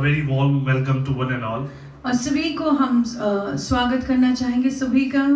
very warm welcome to one and all. और सभी को हम स्वागत करना चाहेंगे सभी का.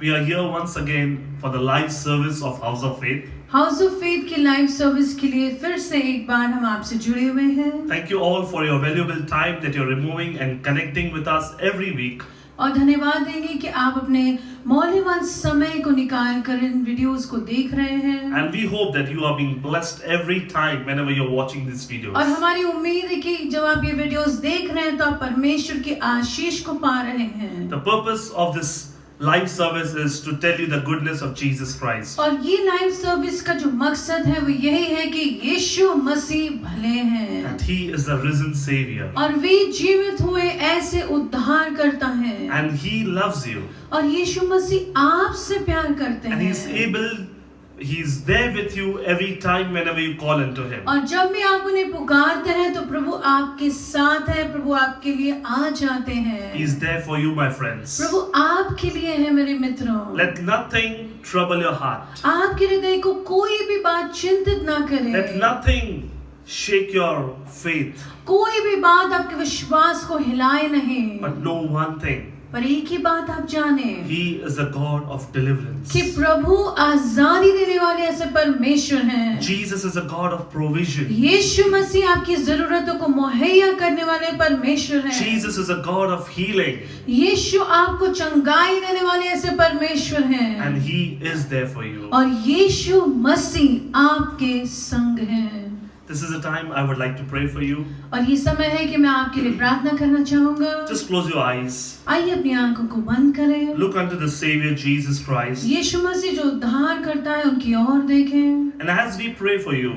We are here once again for the live service of House of Faith. House of faith की लाइव सर्विस के लिए फिर से एक बार हम आपसे जुड़े हुए हैं. Thank you all for your valuable time that you're removing and connecting with us every week. और धन्यवाद देंगे कि आप अपने मौल्यवान समय को निकाल कर इन वीडियोस को देख रहे हैं. And we hope that you are being blessed every time whenever you're watching these videos. और हमारी उम्मीद है कि जब आप ये वीडियोस देख रहे हैं तो आप परमेश्वर की आशीष को पा रहे हैं. The purpose of this live service is to tell you the goodness of Jesus Christ. और ये लाइव सर्विस का जो मकसद है वो यही है कि यीशु मसीह भले हैं. That He is the risen Savior. और वे जीवित हुए ऐसे उद्धार करता है. And He loves you. और यीशु मसीह आपसे प्यार करते And हैं. He's there with you every time whenever you call into Him. और जब भी आप उन्हें पुकारते हैं तो प्रभु आपके साथ है. प्रभु आपके लिए आ जाते हैं. He's there for you, my friends. प्रभु आपके लिए है मेरे मित्रों. Let nothing trouble your heart. आपके हृदय को कोई भी बात चिंतित ना करे. Let nothing shake your faith. कोई भी बात आपके विश्वास को हिलाए नहीं. But know one thing. पर एक ही बात आप जाने He is the God of deliverance. कि प्रभु आजादी देने वाले ऐसे परमेश्वर हैं. Jesus is a God of provision. यीशु मसीह आपकी जरूरतों को मुहैया करने वाले परमेश्वर हैं. Jesus is a God of healing. यीशु आपको चंगाई देने वाले ऐसे परमेश्वर हैं. And He is there for you. और यीशु मसीह आपके संग हैं. This is a time I would like to pray for you. और ये समय है कि मैं आपके लिए प्रार्थना करना चाहूंगा. Just close your eyes. आइए अपनी आंखों को बंद करें. Look unto the Savior Jesus Christ. यीशु मसीह जो उद्धार करता है उनकी ओर देखें. And as we pray for you,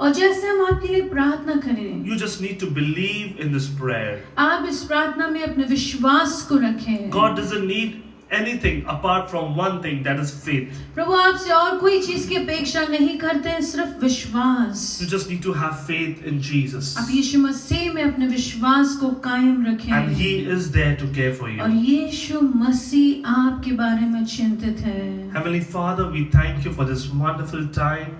और जैसे हम आपके लिए प्रार्थना करें, you just need to believe in this prayer. आप इस प्रार्थना में अपने विश्वास को रखें. God doesn't need anything apart from one thing, that is faith. प्रभु आपसे और कोई चीज की अपेक्षा नहीं करते हैं, सिर्फ विश्वास. You just need to have faith in Jesus. आप यीशु मसीह में अपने विश्वास को कायम रखें. And He is there to care for और you. यीशु मसीह आपके बारे में चिंतित है. Heavenly Father, we thank you for this wonderful time.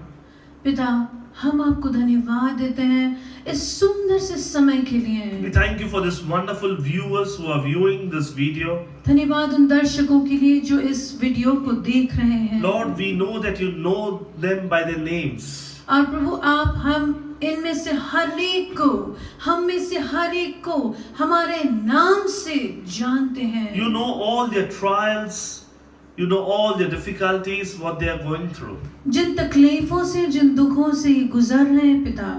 पिता, हम आपको धन्यवाद देते हैं इस सुंदर से समय के We लिए. thank you for this wonderful viewers who are viewing this video. धन्यवाद उन दर्शकों के लिए जो इस वीडियो को देख रहे हैं. Lord, we know that you know them by their names. और प्रभु आप हम इनमें से हर एक को, हम में से हर एक को हमारे नाम से जानते हैं. You know all their trials. You know all their difficulties, what they are going through. जिन तकलीफों से, जिन दुखों से ये गुजर रहे हैं पिता,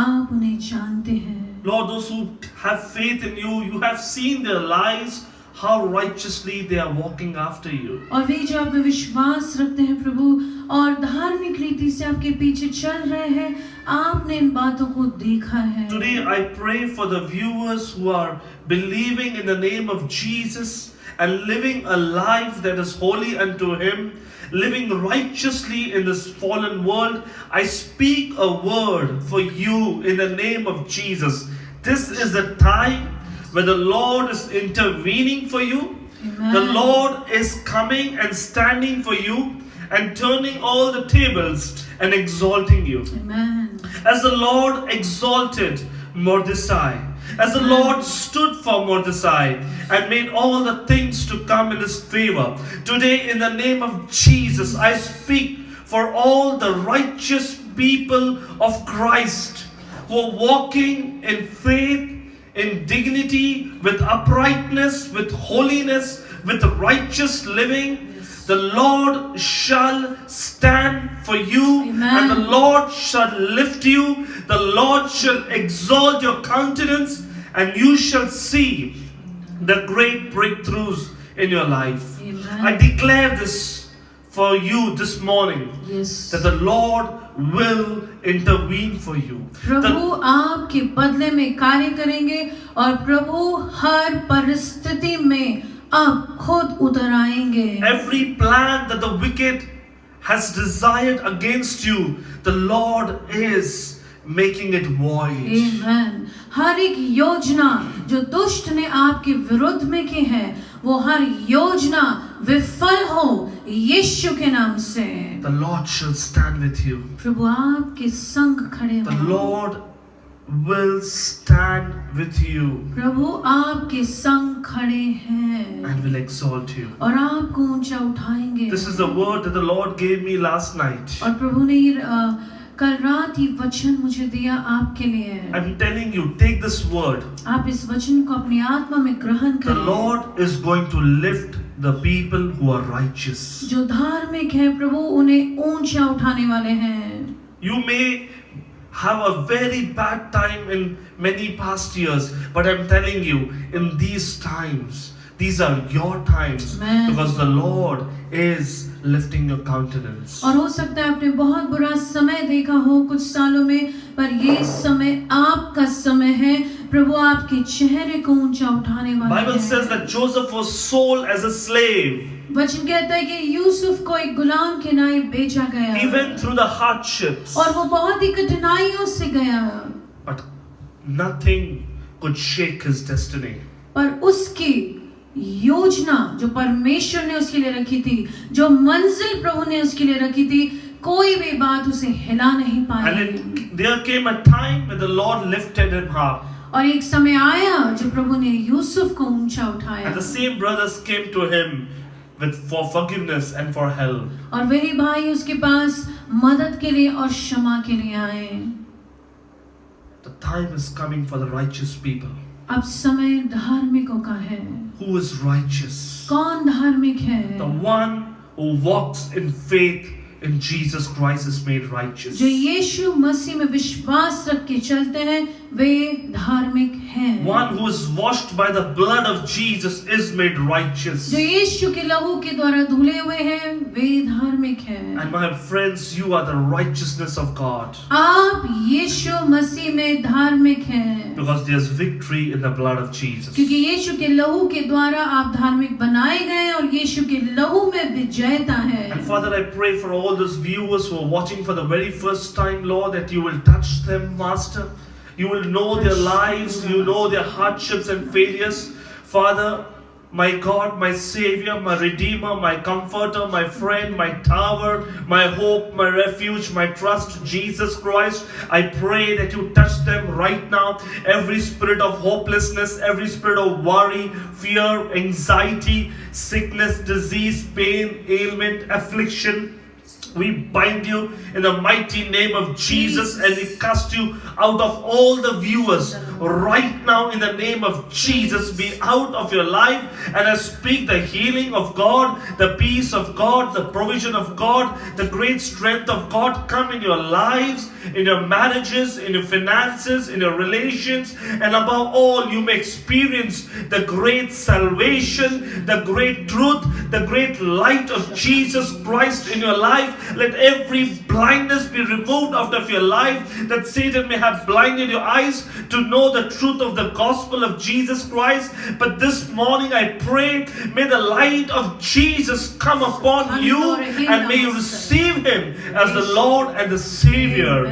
आप उन्हें जानते हैं. Lord, those who have faith in you, you have seen their lives, how righteously they are walking after you. और वे जो आप में विश्वास रखते हैं प्रभु और धार्मिक रीति से आपके पीछे चल रहे हैं, आपने इन बातों को देखा है. Today I pray for the viewers who are believing in the name of Jesus and living a life that is holy unto Him, living righteously in this fallen world. I speak a word for you in the name of Jesus. This is the time where the Lord is intervening for you. Amen. The Lord is coming and standing for you and turning all the tables and exalting you. Amen. As the Lord exalted Mordecai, as the Lord stood for Mordecai and made all the things to come in his favor, today in the name of Jesus, I speak for all the righteous people of Christ who are walking in faith, in dignity, with uprightness, with holiness, with righteous living. The Lord shall stand for you. Amen. And the Lord shall lift you. The Lord shall exalt your countenance, and you shall see the great breakthroughs in your life. Amen. I declare this for you this morning, Yes. that the Lord will intervene for you. प्रभु आपके बदले में कार्य करेंगे और प्रभु हर परिस्थिति में आप खुद उतर आएंगे. Every plan that the wicked has desired against you, the Lord is making it void. Amen. हर एक योजना जो दुष्ट ने आपके विरुद्ध में की है, वो हर योजना विफल हो यीशु के नाम से. The Lord shall stand with you. प्रभु आपके संग खड़े The हो. Lord will stand with you प्रभु आपके संग खड़े हैं and will exalt you. और आपको ऊंचा उठाएंगे। This is the word that the Lord gave me last night. और प्रभु ने कल रात ये वचन मुझे दिया आपके लिए। I'm telling you, take this word. आप इस वचन को अपनी आत्मा में ग्रहण The करें। Lord is going to lift the people who are righteous. जो धार्मिक है प्रभु उन्हें ऊंचा उठाने वाले हैं। You may have a very bad time in many past years, but I'm telling you, in these times, these are your times, Amen. because the Lord is lifting your countenance. और हो सकता है आपने बहुत बुरा समय देखा हो कुछ सालों में, पर ये समय आपका समय है। प्रभु आपके चेहरे को ऊंचा उठाने वाला Bible है। says that Joseph was sold as a slave. वचन कहता है कि यूसुफ को एक गुलाम के नाई बेचा गया। He went through the hardships, और वो बहुत ही कठिनाइयों से गया, but nothing could shake his destiny. पर उसकी योजना जो परमेश्वर ने उसके लिए रखी थी, जो मंजिल प्रभु ने उसके लिए रखी थी, कोई भी बात उसे हिला नहीं And pi. there came a time when the Lord lifted him up, और एक समय आया जो प्रभु ने यूसुफ को ऊंचा उठाया। and the same brothers came to him for forgiveness and for help. और वही भाई उसके पास मदद के लिए और क्षमा के लिए आए। The time is coming for the righteous people. अब समय धार्मिकों का है। Who is righteous? कौन धार्मिक है? The one who walks in faith in Jesus Christ is made righteous. जो यीशु मसीह में विश्वास रख के चलते हैं वे धार्मिक हैं। One who is washed by the blood of Jesus is made righteous. जो यीशु के लहू के द्वारा धुले हुए हैं वे धार्मिक हैं। And my friends, you are the righteousness of God. आप यीशु मसीह में धार्मिक हैं Because there's victory in the blood of Jesus. क्योंकि यीशु के लहू के द्वारा आप धार्मिक बनाए गए हैं और यीशु के लहू में विजयता है। And Father, I pray for all those viewers who are watching for the very first time, Lord, that you will touch them, Master. You will know their lives, you know their hardships and failures. Father, my God, my Savior, my Redeemer, my Comforter, my friend, my tower, my hope, my refuge, my trust, Jesus Christ. I pray that you touch them right now. Every spirit of hopelessness, every spirit of worry, fear, anxiety, sickness, disease, pain, ailment, affliction, we bind you in the mighty name of Jesus and we cast you out of all the viewers right now in the name of Jesus. Be out of your life, and I speak the healing of God, the peace of God, the provision of God, the great strength of God come in your lives, in your marriages, in your finances, in your relations, and above all you may experience the great salvation, the great truth, the great light of Jesus Christ in your life. Let every blindness be removed out of your life, that Satan may have blinded your eyes to know the truth of the gospel of Jesus Christ. But this morning I pray, may the light of Jesus come upon you, and may you receive him as the Lord and the Savior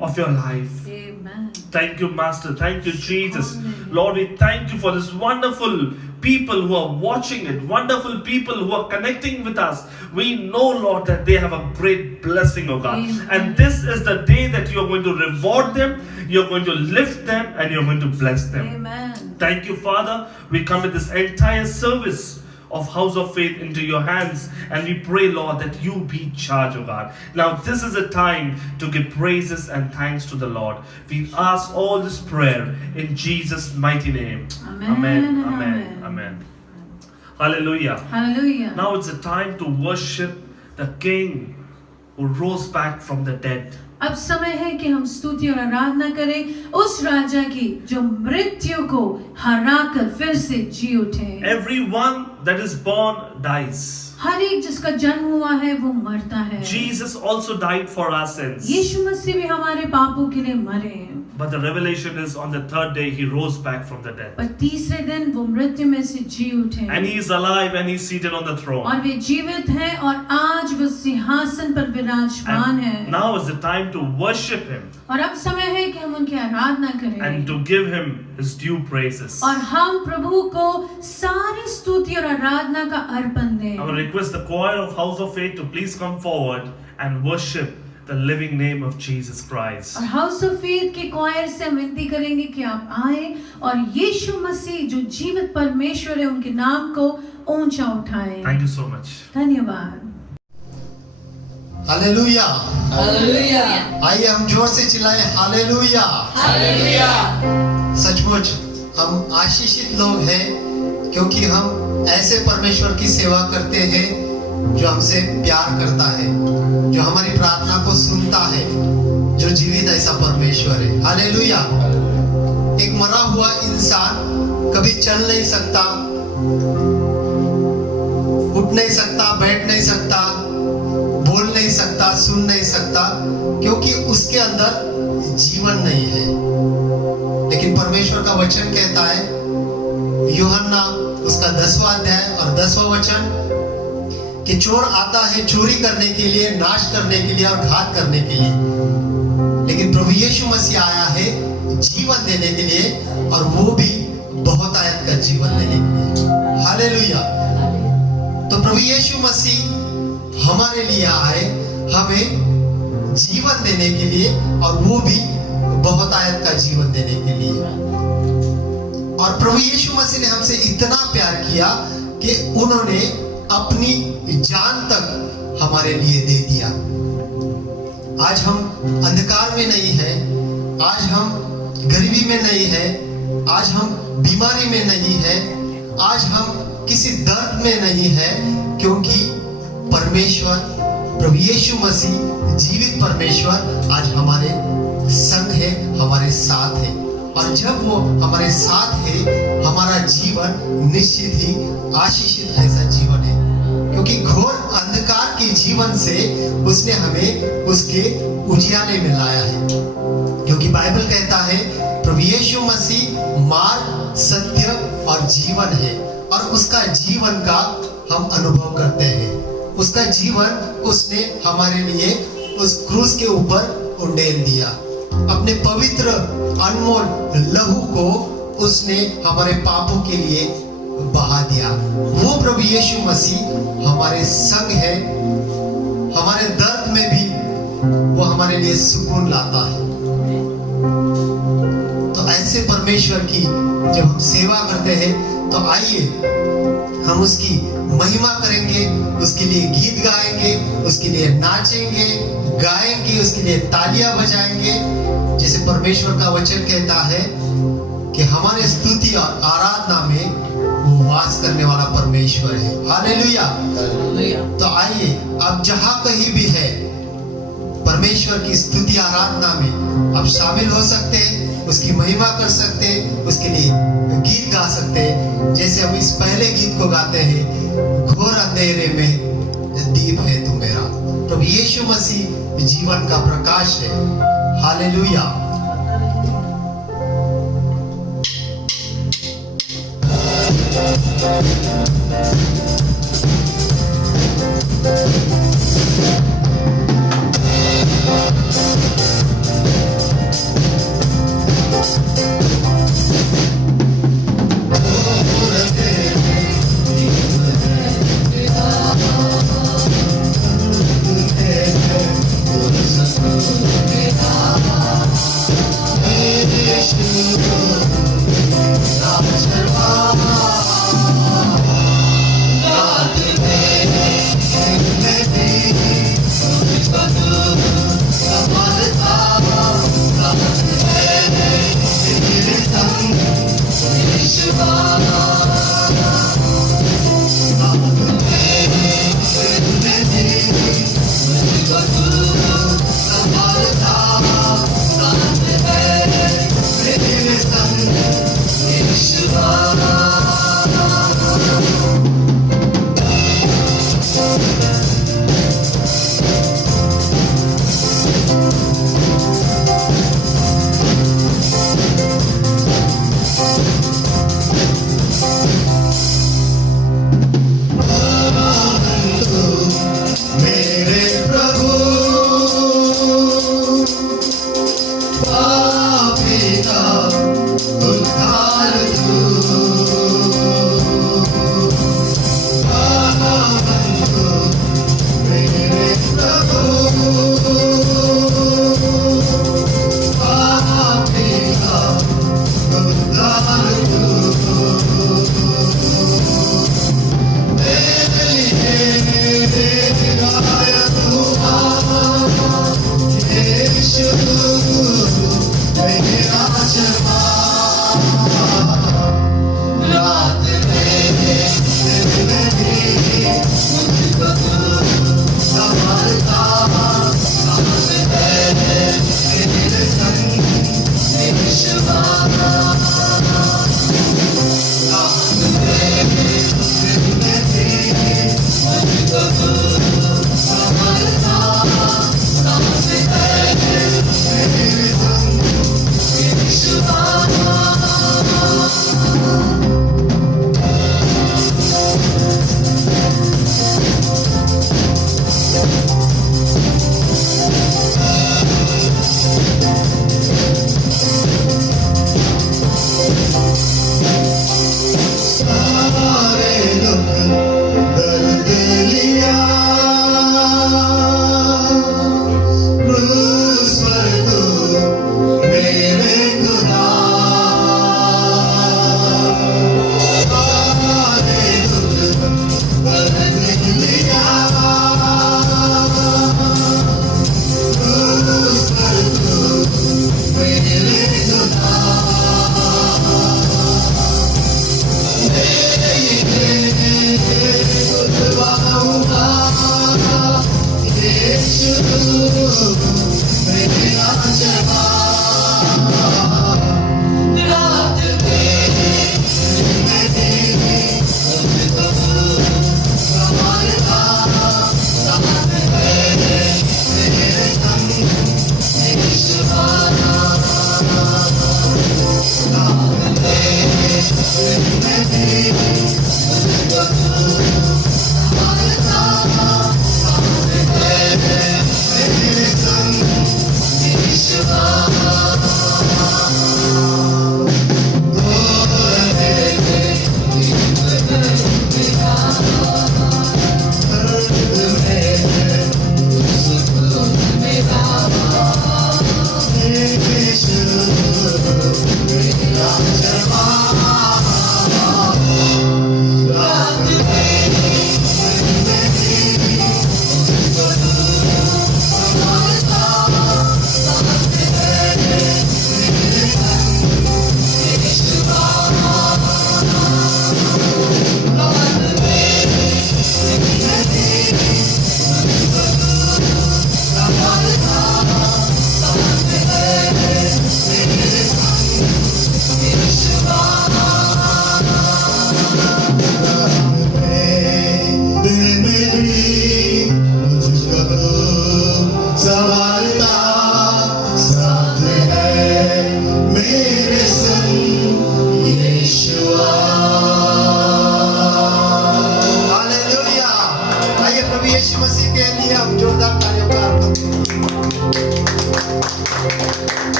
of your life. Amen. Thank you, Master. Thank you, Jesus. Lord, we thank you for this wonderful people who are watching it, wonderful people who are connecting with us. We know, Lord, that they have a great blessing, oh God. Amen. And this is the day that you are going to reward them, you're going to lift them, and you're going to bless them. Amen. Thank you, Father. We commit this entire service of House of Faith into your hands, and we pray, Lord, that you be in charge, oh God. Now this is a time to give praises and thanks to the Lord. We ask all this prayer in Jesus' mighty name. Amen Amen. and Amen. amen. Amen. Hallelujah. Hallelujah. Now it's a time to worship the King who rose back from the dead. अब समय है कि हम स्तुति और आराधना करें उस राजा की जो मृत्यु को हराकर फिर से जी उठे। Everyone that is born dies. हर एक जिसका जन्म हुआ है वो मरता है। Jesus also died for our sins. यीशु मसीह भी हमारे पापों के लिए मरे। But the revelation is on the third day he rose back from the dead. पर तीसरे दिन वो मृत्यु में से जी उठे। And he is alive and he is seated on the throne. और वे जीवित हैं और आज वो सिंहासन पर विराजमान And है। now is the time to worship him और अब समय है कि हम उनकी आराधना करें and to give him his due praises. और हम प्रभु को सारी स्तुति और आराधना का अर्पण दें। I will request the choir of House of Faith to please come forward and worship the living name of Jesus Christ. और हाउस ऑफ फेथ के क्वायर से हम विनती करेंगे कि आप आए और यीशु मसीह जो जीवित परमेश्वर है उनके नाम को ऊंचा उठाएं। Thank you so much. धन्यवाद। हालेलुया। हालेलुया। आइए हम जोर से चिल्लाएं हालेलुया। हालेलुया। सचमुच हम आशीषित लोग हैं क्योंकि हम ऐसे परमेश्वर की सेवा करते हैं जो हमसे प्यार करता है, जो हमारी प्रार्थना को सुनता है, जो जीवित ऐसा परमेश्वर है। हालेलुया। एक मरा हुआ इंसान कभी चल नहीं सकता, उठ नहीं सकता, बैठ नहीं सकता, बोल नहीं सकता, सुन नहीं सकता, क्योंकि उसके अंदर जीवन नहीं है। लेकिन परमेश्वर का वचन कहता है, यूहन्ना उसका 10वां अध्याय और 10वां वचन, कि चोर आता है चोरी करने के लिए, नाश करने के लिए और घात करने के लिए, लेकिन प्रभु यीशु मसीह आया है जीवन देने के लिए, और वो भी बहुतायत का जीवन देने के लिए। हालेलुया। तो प्रभु यीशु मसीह हमारे लिए आए, हमें जीवन देने के लिए, और वो भी बहुतायत का जीवन देने के लिए। और प्रभु यीशु मसीह ने हमसे इतना प्यार किया कि उन्होंने अपनी जान तक हमारे लिए दे दिया। आज हम अंधकार में नहीं है, आज हम गरीबी में नहीं है, आज हम बीमारी में नहीं है, आज हम किसी दर्द में नहीं है, क्योंकि परमेश्वर प्रभु यीशु मसीह जीवित परमेश्वर आज हमारे संग है, हमारे साथ है। और जब वो हमारे साथ है, हमारा जीवन निश्चित ही आशीषित ऐसा जीवन है, क्योंकि घोर अंधकार के जीवन से उसने हमें उसके उजियाले में लाया है। क्योंकि बाइबल कहता है प्रभु यीशु मसीह मार्ग, सत्य और जीवन है, और उसका जीवन का हम अनुभव करते हैं। उसका जीवन उसने हमारे लिए उस क्रूस के ऊपर उंडेल दिया, अपने पवित्र अनमोल लहू को उसने हमारे पापों के लिए बहा दिया। वो प्रभु यीशु मसीह हमारे संग है, हमारे दर्द में भी वो हमारे लिए सुकून लाता है। तो ऐसे परमेश्वर की जब हम सेवा करते हैं, तो आइए हम उसकी महिमा करेंगे, उसके लिए गीत गाएंगे, उसके लिए नाचेंगे, गाएंगे, उसके लिए तालियां बजाएंगे। जैसे परमेश्वर का वचन कहता है कि हमारे स्तुति और आराधना में वो वास करने वाला परमेश्वर है। हालेलुया। तो आइए आप जहां कहीं भी है, परमेश्वर की स्तुति आराधना में आप शामिल हो सकते हैं, उसकी महिमा कर सकते हैं, उसके लिए गीत गा सकते हैं। जैसे हम इस पहले गीत को गाते हैं, घोर अंधेरे में दीप है तू मेरा। प्रभु यीशु मसीह जीवन का प्रकाश है। हालेलुया।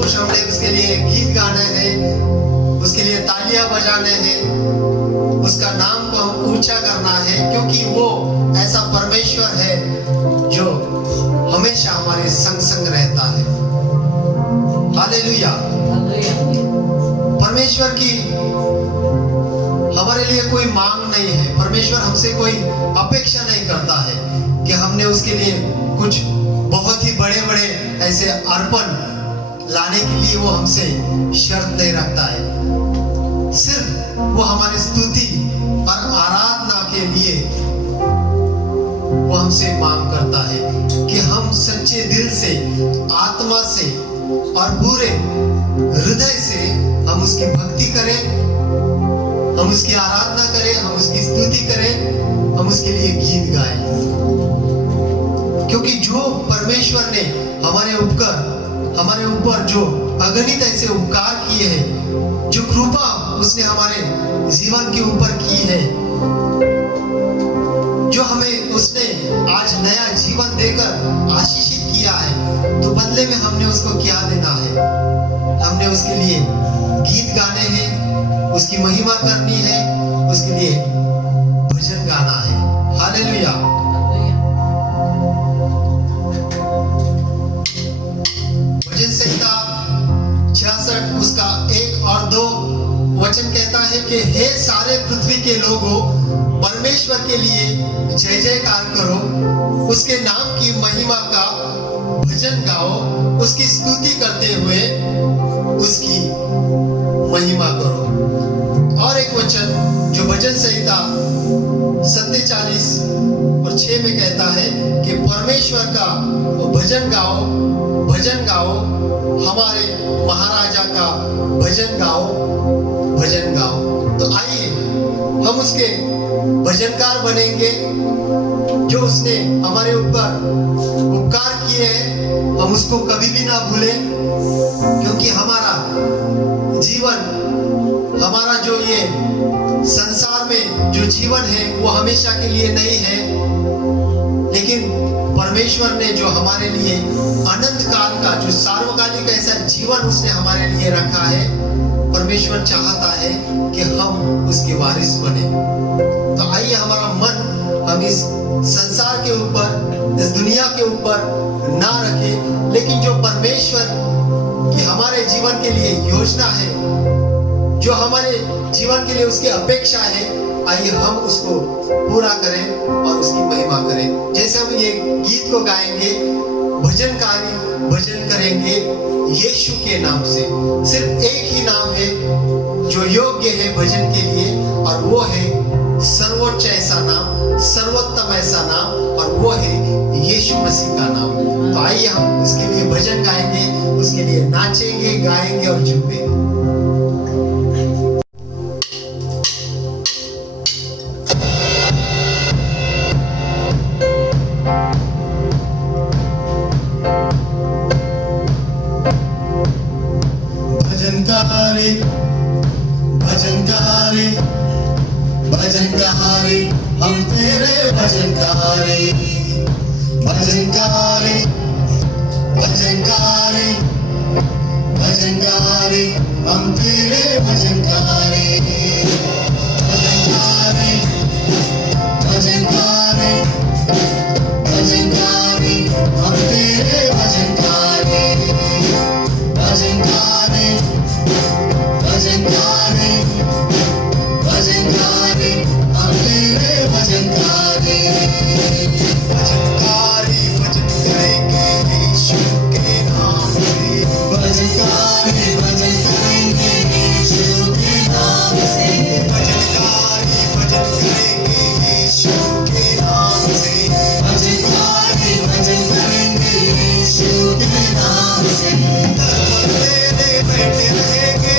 खुश हमने उसके लिए गीत गाने हैं, उसके लिए तालियां बजाने हैं, उसका नाम को हम ऊंचा करना है, क्योंकि वो ऐसा परमेश्वर है जो हमेशा हमारे संग संग रहता है। हालेलुया। परमेश्वर की हमारे लिए कोई मांग नहीं है, परमेश्वर हमसे कोई अपेक्षा नहीं करता है कि हमने उसके लिए कुछ बहुत ही बड़े बड़े ऐसे अर्पण लाने के लिए वो हमसे शर्त नहीं रखता है। सिर्फ वो हमारी स्तुति और आराधना के लिए वो हमसे मांग करता है कि हम सच्चे दिल से, आत्मा से और पूरे हृदय से हम उसकी भक्ति करें, हम उसकी आराधना करें, हम उसकी स्तुति करें, हम उसके लिए गीत गाएं। क्योंकि जो परमेश्वर ने हमारे ऊपर जो अगणित ऐसे उपकार किए हैं, जो कृपा उसने हमारे जीवन के ऊपर की है, जो हमें उसने आज नया जीवन देकर आशीषित किया है, तो बदले में हमने उसको क्या देना है? हमने उसके लिए गीत गाने हैं, उसकी महिमा करनी है, उसके लिए भजन गाना है। हालेलुया। भजन संहिता 66 उसका 1 और 2 वचन कहता है कि हे सारे पृथ्वी के लोगों, परमेश्वर के लिए जय जयकार करो, उसके नाम की महिमा का भजन गाओ, उसकी स्तुति करते हुए उसकी महिमा करो। और एक वचन जो भजन संहिता 47 और 6 में कहता है कि परमेश्वर का भजन गाओ, हमारे महाराजा का भजन गाओ। तो आइए हम उसके भजनकार बनेंगे, जो उसने हमारे ऊपर उपकार किए हैं हम उसको कभी भी ना भूलें, क्योंकि हमारा जीवन, हमारा जो ये संसार में जो जीवन है वो हमेशा के लिए नहीं है, लेकिन परमेश्वर ने जो हमारे लिए अनंत काल का जो सार्वकालिक ऐसा जीवन उसने हमारे लिए रखा है, परमेश्वर चाहता है कि हम उसके वारिस बने। तो आइए हमारा मन हम इस संसार के ऊपर, इस दुनिया के ऊपर ना रखे, लेकिन जो परमेश्वर की हमारे जीवन के लिए योजना है, जो हमारे जीवन के लिए उसकी अपेक्षा है, आइए हम उसको पूरा करें और उसकी महिमा करें। जैसे हम ये गीत को गाएंगे, भजनकारी भजन करेंगे यीशु के नाम से। सिर्फ एक ही नाम है जो योग्य है भजन के लिए, और वो है सर्वोच्च ऐसा नाम, सर्वोत्तम ऐसा नाम, और वो है यीशु मसीह का नाम। तो आइए हम उसके लिए भजन गाएंगे, उसके लिए नाचेंगे, गाएंगे और झूमेंगे। भजनकारी हम तेरे भजनकारी, भजनकारी भजनकारी भजनकारी हम तेरे भजनकारी, भजनकारी भजनकारी भजनकारी हम तेरे भजनकारी, भजनकारी भजनकारी भजनकारी हम तेरे भजनकारी, भजनकारी भजन करेंगे यीशु के नाम से, भजनकारी भजन करेंगे यीशु के नाम से, भजनकारी भजन करेंगे यीशु के नाम से, भजनकारी भजन करेंगे यीशु के नाम से। तेरे बैठे रहेंगे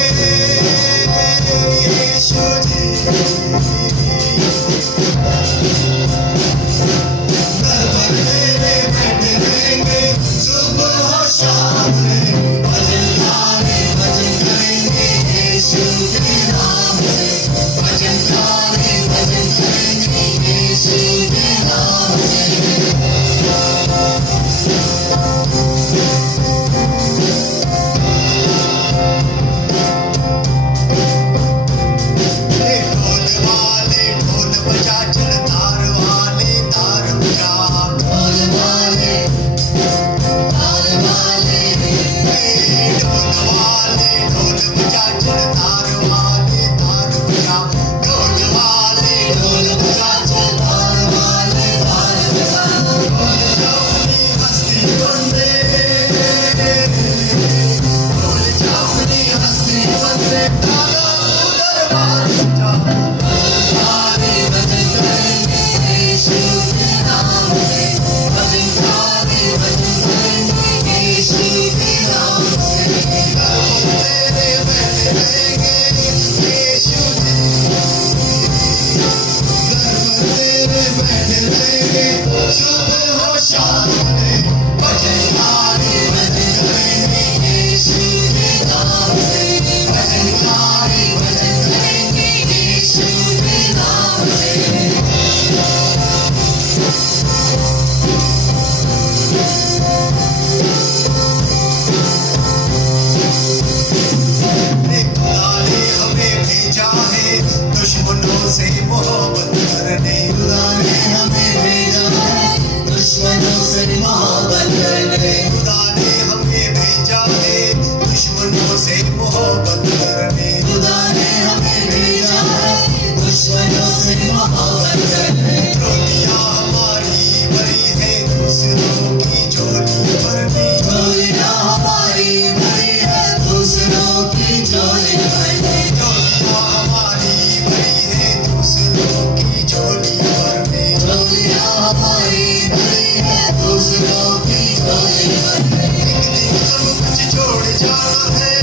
झोली भर दे। झोलियां हमारी भरी है दूसरों की झोली भर दे। झोलियां हमारी भरी है दूसरों की झोली भर दे। एक दिन सब कुछ छोड़ जाना है,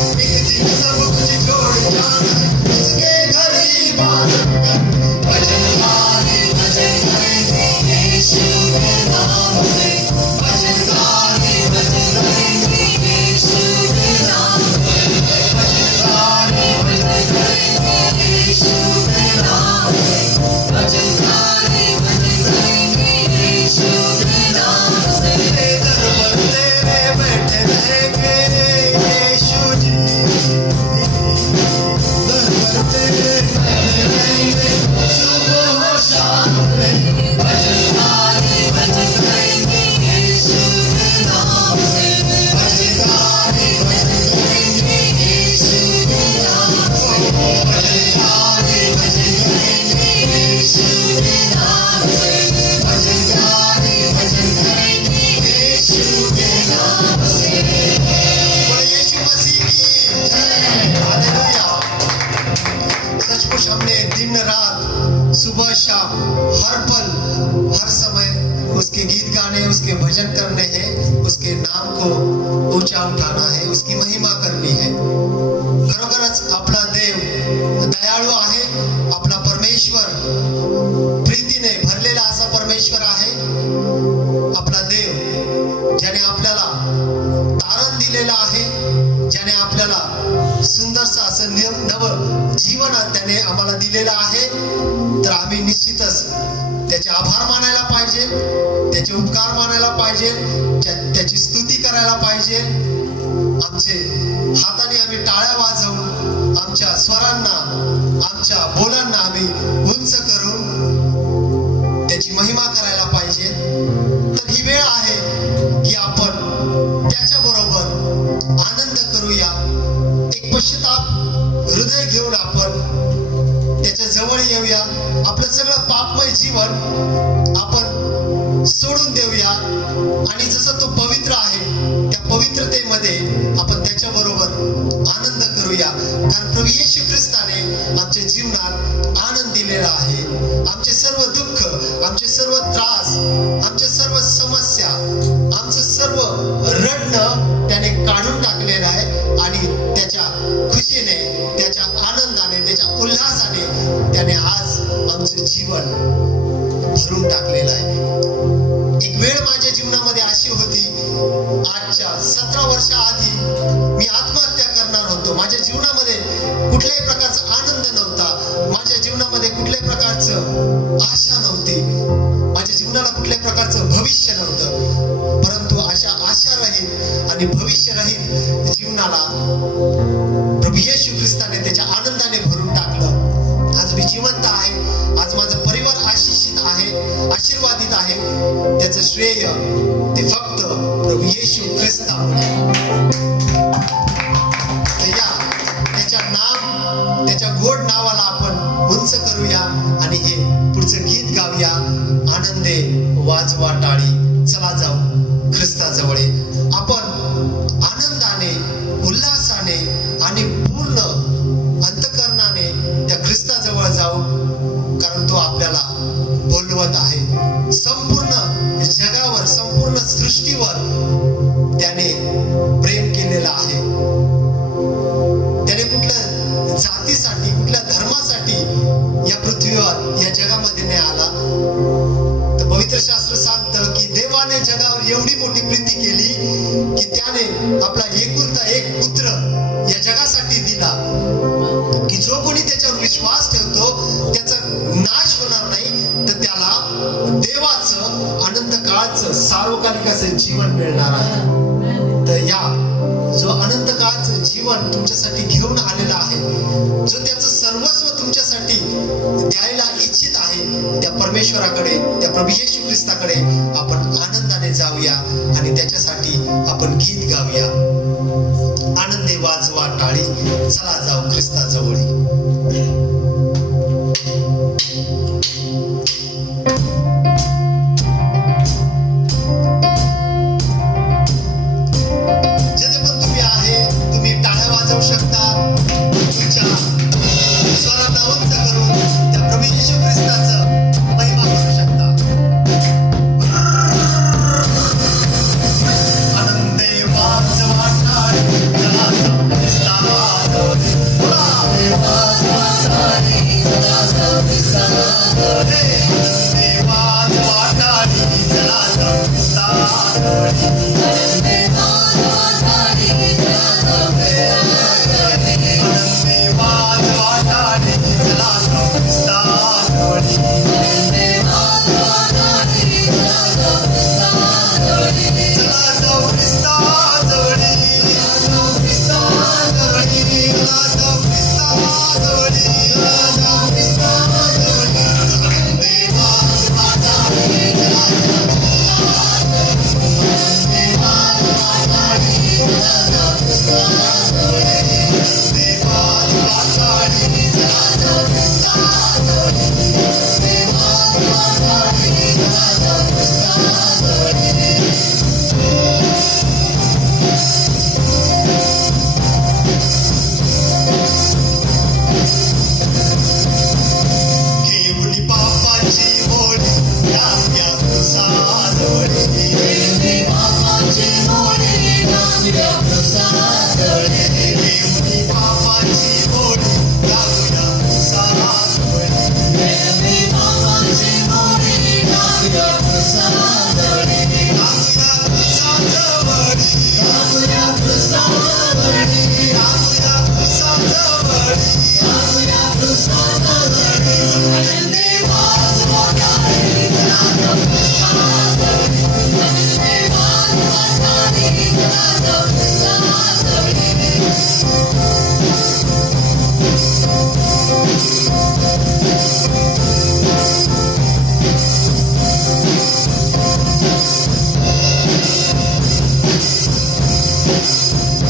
एक दिन सब कुछ छोड़ जाना है, उसके घर इबादत कर। भजन गाने भजन करेंगे यीशु के नाम पे। भजन गाने भजन करेंगे यीशु के नाम पे। भजन गाने भजन करेंगे यीशु के नाम पे। भजन गाने भजन करेंगे यीशु के नाम से। दर पर तेरे बैठे रहेंगे यीशु जी, दर पर तेरे बैठे रहेंगे सुबह हो शाम में। भजन गाने भजन करेंगे यीशु के नाम से। भजन गाने भजन करेंगे यीशु के नाम से। भजन गाने भजन करेंगे यीशु के नाम से। भजन गाने भजन करेंगे यीशु के नाम से। बोले यीशु मसीह की हालेलुया। सचमुच हमने दिन रात सुबह शाम हर पल हर समय उसके गीत गाने, उसके भजन करने हैं, उसके नाम को ऊंचा उठाना है, उसकी महिमा करनी है। खरोखरच आपला देव दयाळू आहे, आपला परमेश्वर प्रीतीने भरलेला असा परमेश्वर आहे। आपला देव ज्याने आपल्याला तारण दिलेलं आहे, ज्याने आपल्याला सुंदरसं असं नव जीवन त्याने आम्हाला दिलेलं आहे, तर आम्ही निश्चितच त्याचे आभार मानायला पाहिजे, त्याचे उपकार मानायला पाहिजे, त्याची स्तुती करायला पाहिजे। आमचे हाताने आम्ही टाळ्या वाजवून आमच्या स्वरांना, आमच्या बोलांना आम्ही उंच करून त्याची महिमा करायला पाहिजे। तर ही वेळ आहे की आपण त्याच्याबरोबर आनंद करूया। एक पश्चाताप हृदय घेऊन आपण त्याच्या जवळ येऊया। आपलं सगळं पापमय जीवन आपण सोडून देऊया आणि जसं तो पवित्र आहे त्या पवित्रतेमध्ये आपण त्याच्याबरोबर आनंद करूया। कारण प्रभू येशू ख्रिस्ताने आमच्या जीवनात आनंद दिलेला आहे। आमचे सर्व दुःख, आमचे सर्व त्रास, आमचे सर्व समस्या, आमचं सर्व रडणं त्याने काढून टाकलेलं आहे आणि त्याच्या खुशीने, त्याच्या आनंदाने, त्याच्या उल्हासाने त्याने आज आमचं जीवन भरून टाकलेलं आहे। एक वेळ माझ्या जीवनामध्ये अशी होती, आजच्या 17 वर्षाआधी मी आत्महत्या करणार होतो। माझ्या जीवनामध्ये कुठल्याही प्रकारचा आनंद नव्हता, माझ्या जीवनामध्ये कुठल्याही प्रकारचं आशा नव्हती, माझ्या जीवनाला कुठल्याही प्रकारचं भविष्य नव्हतं। परंतु अशा आशारहित आणि भविष्यरहित जीवनाला प्रभू येशू ख्रिस्ताने त्याच्या आनंदाने भरून टाकलं। आज मी जिवंत आहे, आज माझा परिवार आशिषित आहे, आशीर्वादित आहे। त्याचं श्रेय ते फक्त प्रभू येशू ख्रिस्तामुळे। या त्याच्या नाम, त्याच्या गोड नावाला आपण उंच करूया आणि हे पुढचं गीत गाऊया। आनंदे वाजवा टाळी, चला जाऊ ख्रिस्ताजवळ। आपण आनंदाने, उल्हासाने आणि पूर्ण अंतःकरणाने त्या ख्रिस्ताजवळ जाऊ, कारण तो आपल्याला बोलवत आहे। संपूर्ण जगावर, संपूर्ण सृष्टीवर त्याने प्रेम केलेलं आहे। त्याने कुठल्या जातीसाठी, कुठल्या धर्मासाठी या पृथ्वीवर, या जगामध्ये नाही आला। तर पवित्र शास्त्र सांगतं की देवाने जगावर एवढी मोठी प्रीती केली की त्याने आपला एकुलता एक पुत्र या जगासाठी दिला की जो कोणी त्याच्यावर विश्वास ठेवतो त्याचा नाश होणार नाही, तर त्याला देवाचं अनंत काळाचं सार्वकालिक असं जीवन मिळणार आहे। तर या जो अनंत काळाचं जीवन तुमच्यासाठी घेऊन आलेला आहे, जो त्याचं सर्वस्व तुमच्यासाठी द्यायला इच्छित आहे, त्या परमेश्वराकडे, त्या प्रभू येशू ख्रिस्ताकडे आपण आनंदाने जाऊया आणि त्याच्यासाठी आपण गीत गाऊया। आनंदे वाजवा टाळी, चला जाऊ ख्रिस्ताजवळ। जिथे पण तुम्ही आहे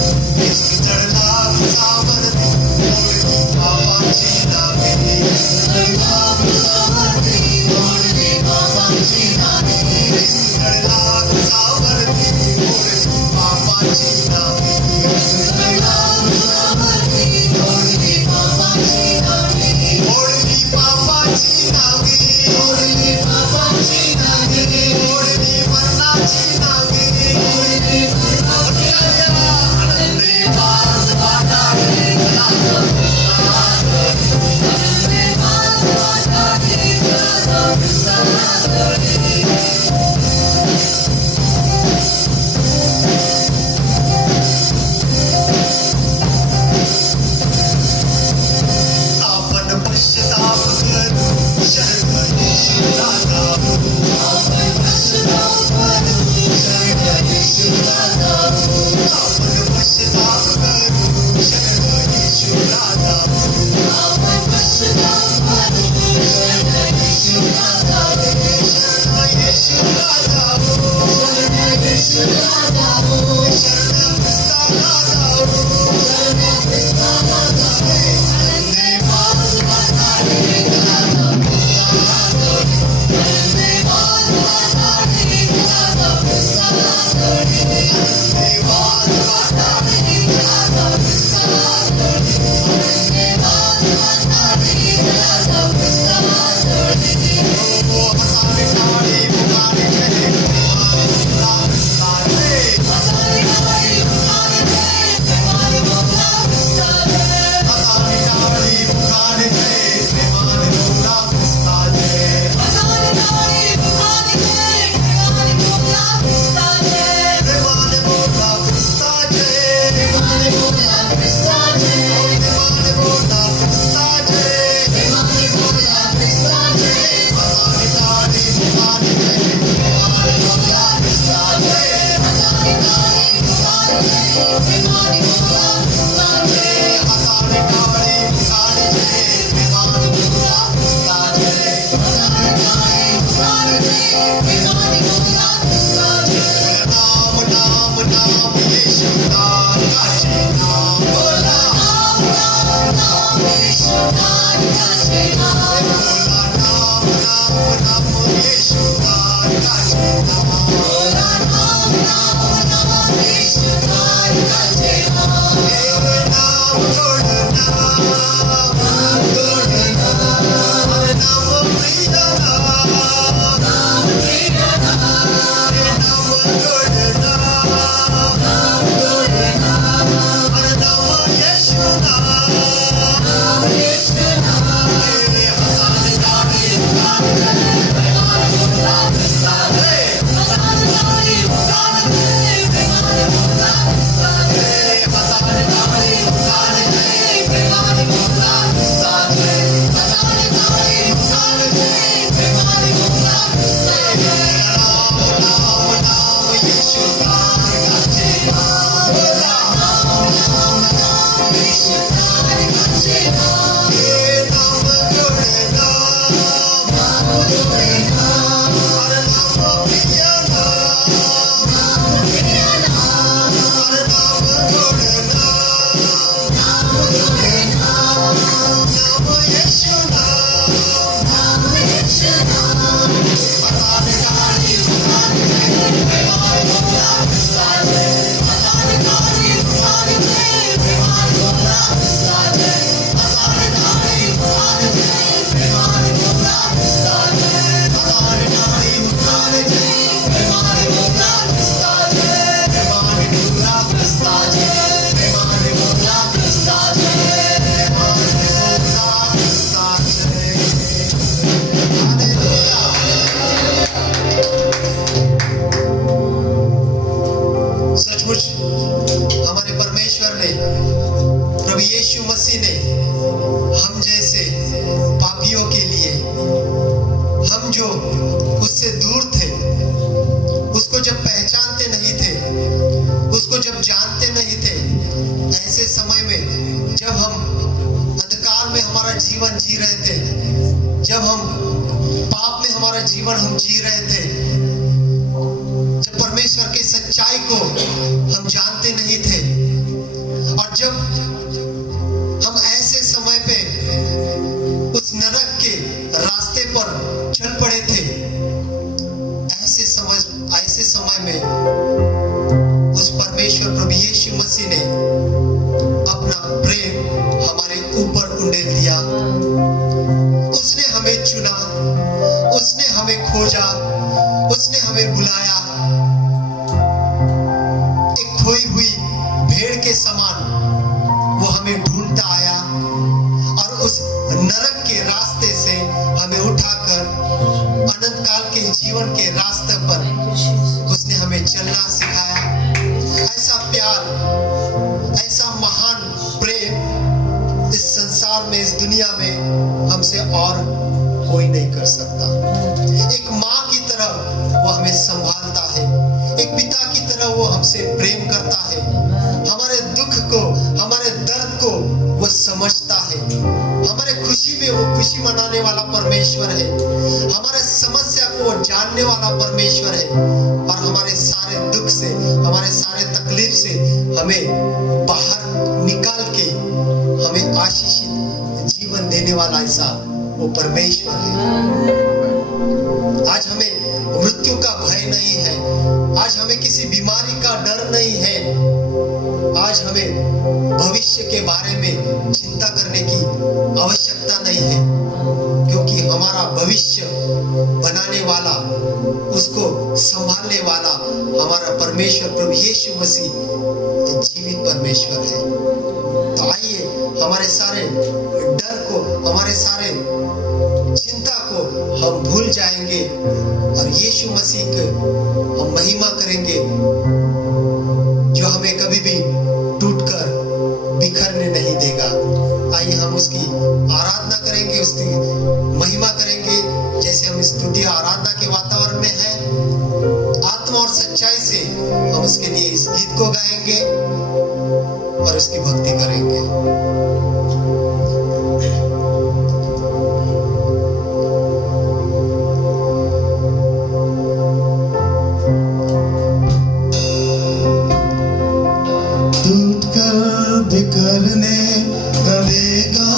चढला उंचावरती ओढली पापाची नावे चढला उंचावरती ओढली पापाची नावे चढला उंचावरती ओढली पापाची नावे चढला उंचावरती ओढली पापाची नावे ओढली पापाची नावे ओढली पापाची नावे ओढली मरणाची नावे ओढली मरणाची आनंदे बाज वाटावे आनंदे बाज वाटावे आपण पश्चाताप करू शरण येशूला जाऊ आपण पश्चाताप करू शरण येशूला जाऊ आपण पश्चाताप करू शरण येशूला जाऊ आपण पश्चाताप करू शरण येशूला जाऊ शरण येशूला जाऊ शरण येशूला जाऊ शरण ख्रिस्ताला जाऊ शरण ख्रिस्ताला जाऊ आनंदे बाज वाटावे आनंदे बाज वाटावे ख्रिस्ताला जोडी आनंदे बाज वाटावे ख्रिस्ताला जोडी आनंदे बाज वाटावे ख्रिस्ताला जोडी ओ हसावे टाळी पुकारे चले प्रेमाने बोला ख्रिस्ताने हसावे टाळी पुकारे चले प्रेमाने बोला ख्रिस्ताने हसावे टाळी पुकारे चले प्रेमाने बोला ख्रिस्ताने हसावे टाळी पुकारे चले प्रेमाने बोला ख्रिस्ताने प्रेमाने बोला ख्रिस्ताने प्रेमाने बोला ख्रिस्ताने प्रेमाने बोला ख्रिस्ताने प्रेमाने बोला ख्रिस्ताने हसावे टाळी पुकारे चले प्रेमाने बोला ख्रिस्ताने हसावे टाळी पुकारे चले प्रेमाने बोला ख्रिस्ताने हसावे टाळी पुकारे चले प्रेमाने बोला ख्रिस्ताने हसावे टाळी पुकारे चले प्रेमाने बोला ख्रिस्ताने नाम नाम नाम येशू नामाचे नाम बोला नाम नाम नाम येशू नामाचे नाम बोला नाम नाम नाम येशू नामाचे नाम बोला नाम नाम नाम येशू नामाचे नाम हे नाम गोड नाम गोड नाम नाम प्रिय नाम प्रिय नाम हे नाम गोड नाम गोड नाम नाम येशू नाम येशू नाम हे हसावे टाळी पुकारे चले प्रेमाने बोला ख्रिस्ताने हसावे टाळी पुकारे चले प्रेमाने बोला ख्रिस्ताने हसावे टाळी पुकारे चले प्रेमाने बोला ख्रिस्ताने हसावे टाळी पुकारे चले प्रेमाने बोला ख्रिस्ताने नाम नाम नाम येशू नामाचे नाम बोला नाम नाम नाम येशू नामाचे नाम हे नाम गोड नाम गोड नाम नाम प्रिय नाम प्रिय नाम नाम गोड नाम गोड नाम नाम येशू नाम येशू नाम हसावे टाळी पुकारे चले प्रेमाने बोला ख्रिस्ताने हसावे टाळी पुकारे चले प्रेमाने बोला ख्रिस्ताने हसावे टाळी पुकारे चले प्रेमाने बोला ख्रिस्ताने हसावे टाळी पुकारे चले प्रेमाने बोला ख्रिस्ताने प्रेमाने बोला ख्रिस्ताने प्रेमाने बोला ख्रिस्ताने प्रेमाने बोला ख्रिस्ताने हालेलुया सचमुच हमारे परमेश्वर ने प्रभु यीशु मसीह ने हम जैसे पापियों के लिए हम जो उससे दूर थे उसको जब पहचानते नहीं थे उसको जब जानते नहीं थे ऐसे समय में जब हम अंधकार में हमारा जीवन जी रहे थे जब हम पाप में हमारा जीवन हम जी रहे थे जब परमेश्वर की सच्चाई को हम जानते नहीं यीशु मसीह ने अपना प्रेम हमारे ऊपर उंडेल दिया। उसने हमें चुना, उसने हमें खोजा, उसने हमें बुलाया। एक खोई हुई भेड़ के समान वो हमें ढूंढता आया और उस नरक के रास्ते से हमें उठाकर अनंत काल के जीवन के रास्ते पर उसने हमें चलना सिखाया। ऐसा प्यार, ऐसा महान प्रेम इस संसार में, इस दुनिया में हमसे और कोई नहीं कर सकता। एक माँ की तरह वो हमें संभालता है, एक पिता की तरह वो हमसे प्रेम करता है। हमारे दुख को, हमारे दर्द को वो समझता है। हमारे खुशी में वो खुशी मनाने वाला परमेश्वर है। हमारे समस्या को वो जानने वाला परमेश्वर है और हमारे सारे दुख से, हमारे सारे तकलीफ से हमें बाहर निकाल के हमें आशीषित जीवन देने वाला ऐसा वो परमेश्वर है। आज हमें मृत्यु का भय नहीं है, आज हमें किसी बीमारी का डर नहीं है, आज हमें भविष्य के बारे में चिंता करने की आवश्यकता नहीं है, क्योंकि हमारा भविष्य बनाने वाला, उसको संभालने वाला हमारा परमेश्वर प्रभु यीशु मसीह जीवित परमेश्वर है। तो आइए हमारे सारे डर को, हमारे सारे चिंता को हम भूल जाएंगे और यीशु मसीह को हम महिमा करेंगे, जो हमें कभी भी टूटकर बिखरने नहीं देगा। आइए हम उसकी आराधना करेंगे, उसकी महिमा करेंगे, जैसे हम स्तुति आराधना के वातावरण में हैं। आत्मा और सच्चाई से हम उसके लिए इस गीत को गाएंगे और उसकी भक्ति करेंगे। बिखरने न देगा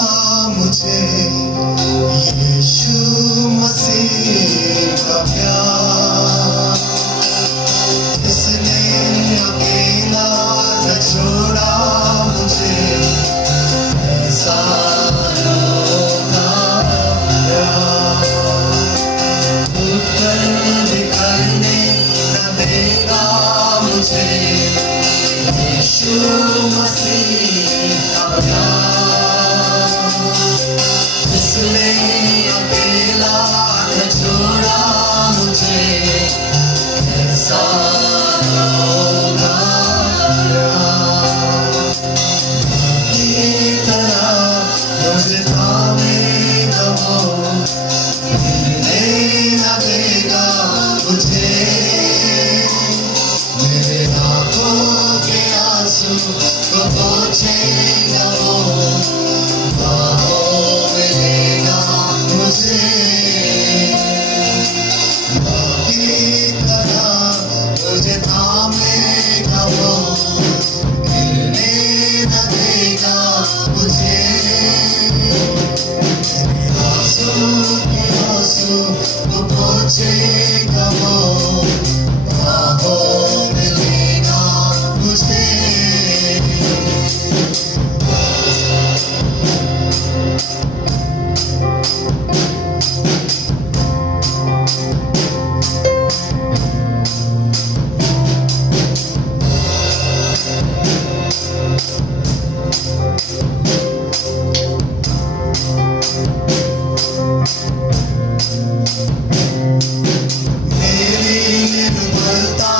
मुझे यीशु मसीह का प्यार। इसने अकेला न छोड़ा मुझे, ऐसा होगा प्यार। टूटकर बिखरने न देगा मुझे यीशु मसीह का प्यार। इसने अकेला न छोड़ा मुझे, ऐसा होगा प्यार। की तरह मुझे थामेगा वो, गिरने न देगा मुझे। मेरे आँखों के आंसू को पोंछेगा वो, बाहों में लेगा मुझे। की तरह मुझे थामेगा वो, गिरने न देगा मुझे। मेरे आंसू के आंसू को पोंछेगा वो, बाहों में लेगा मुझे। मेरी निर्बलता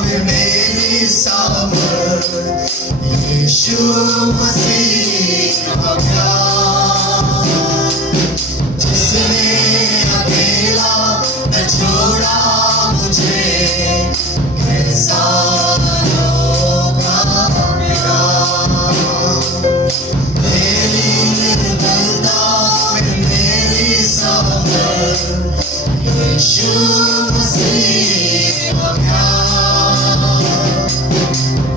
में मेरी सामर्थ, यीशु मसीह का प्यार। जिसने अकेला न छोड़ा मुझे, कैसा होगा प्यार। मेरी निर्बलता में मेरी सामर्थ, यीशु मसीह का प्यार।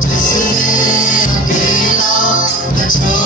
जिसने अकेला न छोड़ा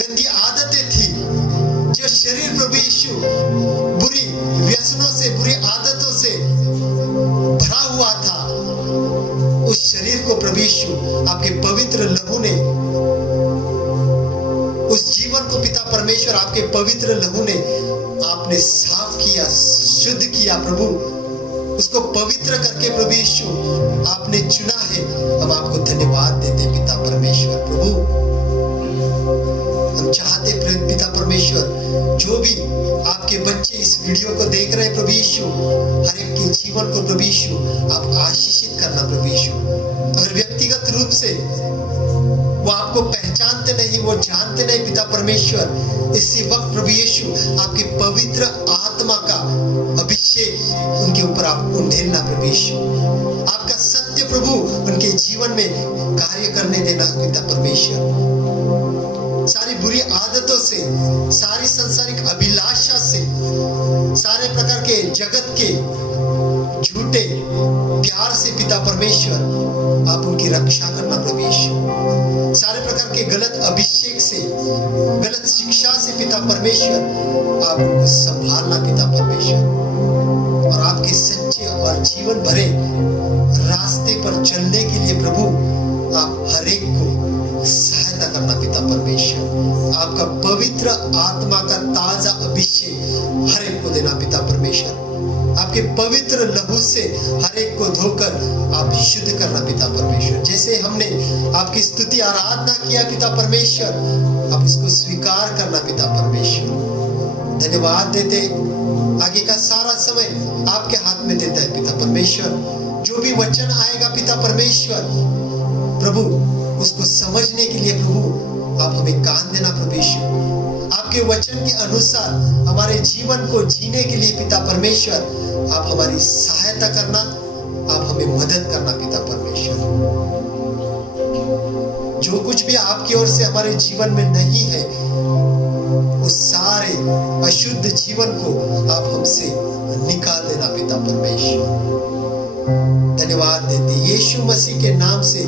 गंदी आदतें थी जो शरीर प्रभु यीशु बुरी पवित्र लहू ने आपने साफ किया, शुद्ध किया प्रभु, उसको पवित्र करके प्रभु यीशु आपने चुना है। हम आपको धन्यवाद देते पिता परमेश्वर। प्रभु हम चाहते पिता परमेश्वर, जो भी आपके बच्चे इस वीडियो को देख रहे हैं प्रभु यीशु, हर एक के जीवन को प्रभु यीशु आप आशीषित करना प्रभु यीशु। अगर व्यक्तिगत रूप से वो आपको पहचानते नहीं, वो जानते नहीं पिता परमेश्वर, इसी वक्त प्रभु यीशु आपके पवित्र आत्मा का अभिषेक उनके ऊपर आप उंडेलना प्रभु यीशु। आपका सत्य प्रभु उनके जीवन में कार्य करने देना पिता परमेश्वर। सारी बुरी आदतों से, सारी सांसारिक अभिलाषा से, सारे प्रकार के जगत के झूठे प्यार से पिता परमेश्वर आप उनकी रक्षा करना प्रभु यीशु। सारे प्रकार के गलत अभिषेक से, गलत शिक्षा से पिता परमेश्वर आप उनको संभालना पिता परमेश्वर, और आपके सच्चे और जीवन भरे रास्ते पर चलने के लिए प्रभु आप हर एक को सहायता करना पिता परमेश्वर। आपका पवित्र आत्मा का ताजा अभिषेक हर एक को देना पिता परमेश्वर। आपके पवित्र लहू से हर एक को धोकर आप शुद्ध करना पिता परमेश्वर। जैसे हमने आपकी स्तुति आराधना किया पिता परमेश्वर, आप इसको स्वीकार करना पिता परमेश्वर। धन्यवाद देते, आगे का सारा समय आपके हाथ में देता है पिता परमेश्वर। जो भी वचन आएगा पिता परमेश्वर प्रभु, उसको समझने के लिए प्रभु आप हमें कान देना प्रभु यीशु। आपके वचन के अनुसार हमारे जीवन को जीने के लिए पिता परमेश्वर आप हमारी सहायता करना, आप हमें मदद करना पिता परमेश्वर। जो कुछ भी आपकी ओर से हमारे जीवन में नहीं है, उस सारे अशुद्ध जीवन को आप हमसे निकाल देना पिता परमेश्वर। धन्यवाद देते यीशु मसीह के नाम से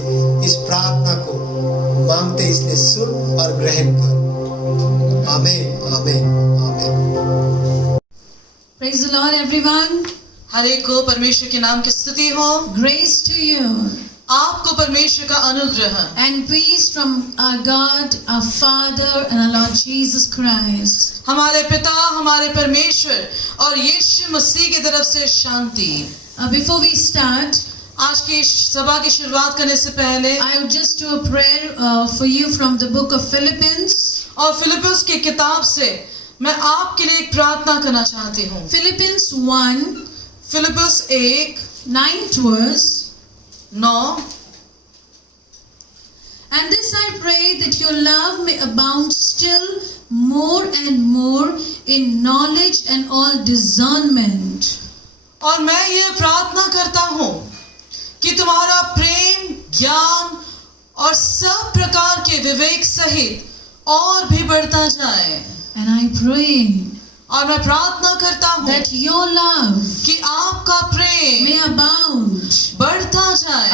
इस प्रार्थना को मांगते, इसलिए सुन और ग्रहण कर। आमीन आमीन आमीन। Praise the Lord everyone. हर एक को परमेश्वर के नाम की स्तुति हो। Grace to you आपको परमेश्वर का अनुग्रह and peace from our God, our Father and our Lord Jesus Christ. हमारे पिता, हमारे परमेश्वर और यीशु मसीह की तरफ से शांति। Before we start, आज की सभा की शुरुआत करने से पहले I would just do a prayer for you from the book of Philippians. और फिलिपियों की किताब से मैं आपके लिए एक प्रार्थना करना चाहती हूँ। Philippians 1, फिलिपियों 1 9th verse. 9। And this I pray that your love may abound still more and more in knowledge and all discernment. और मैं ये प्रार्थना करता हूँ कि तुम्हारा प्रेम, ज्ञान और सब प्रकार के विवेक सहित और भी बढ़ता जाए। And I pray और मैं प्रार्थना करता हूँ that your love कि आपका प्रेम may abound, बढ़ता जाए,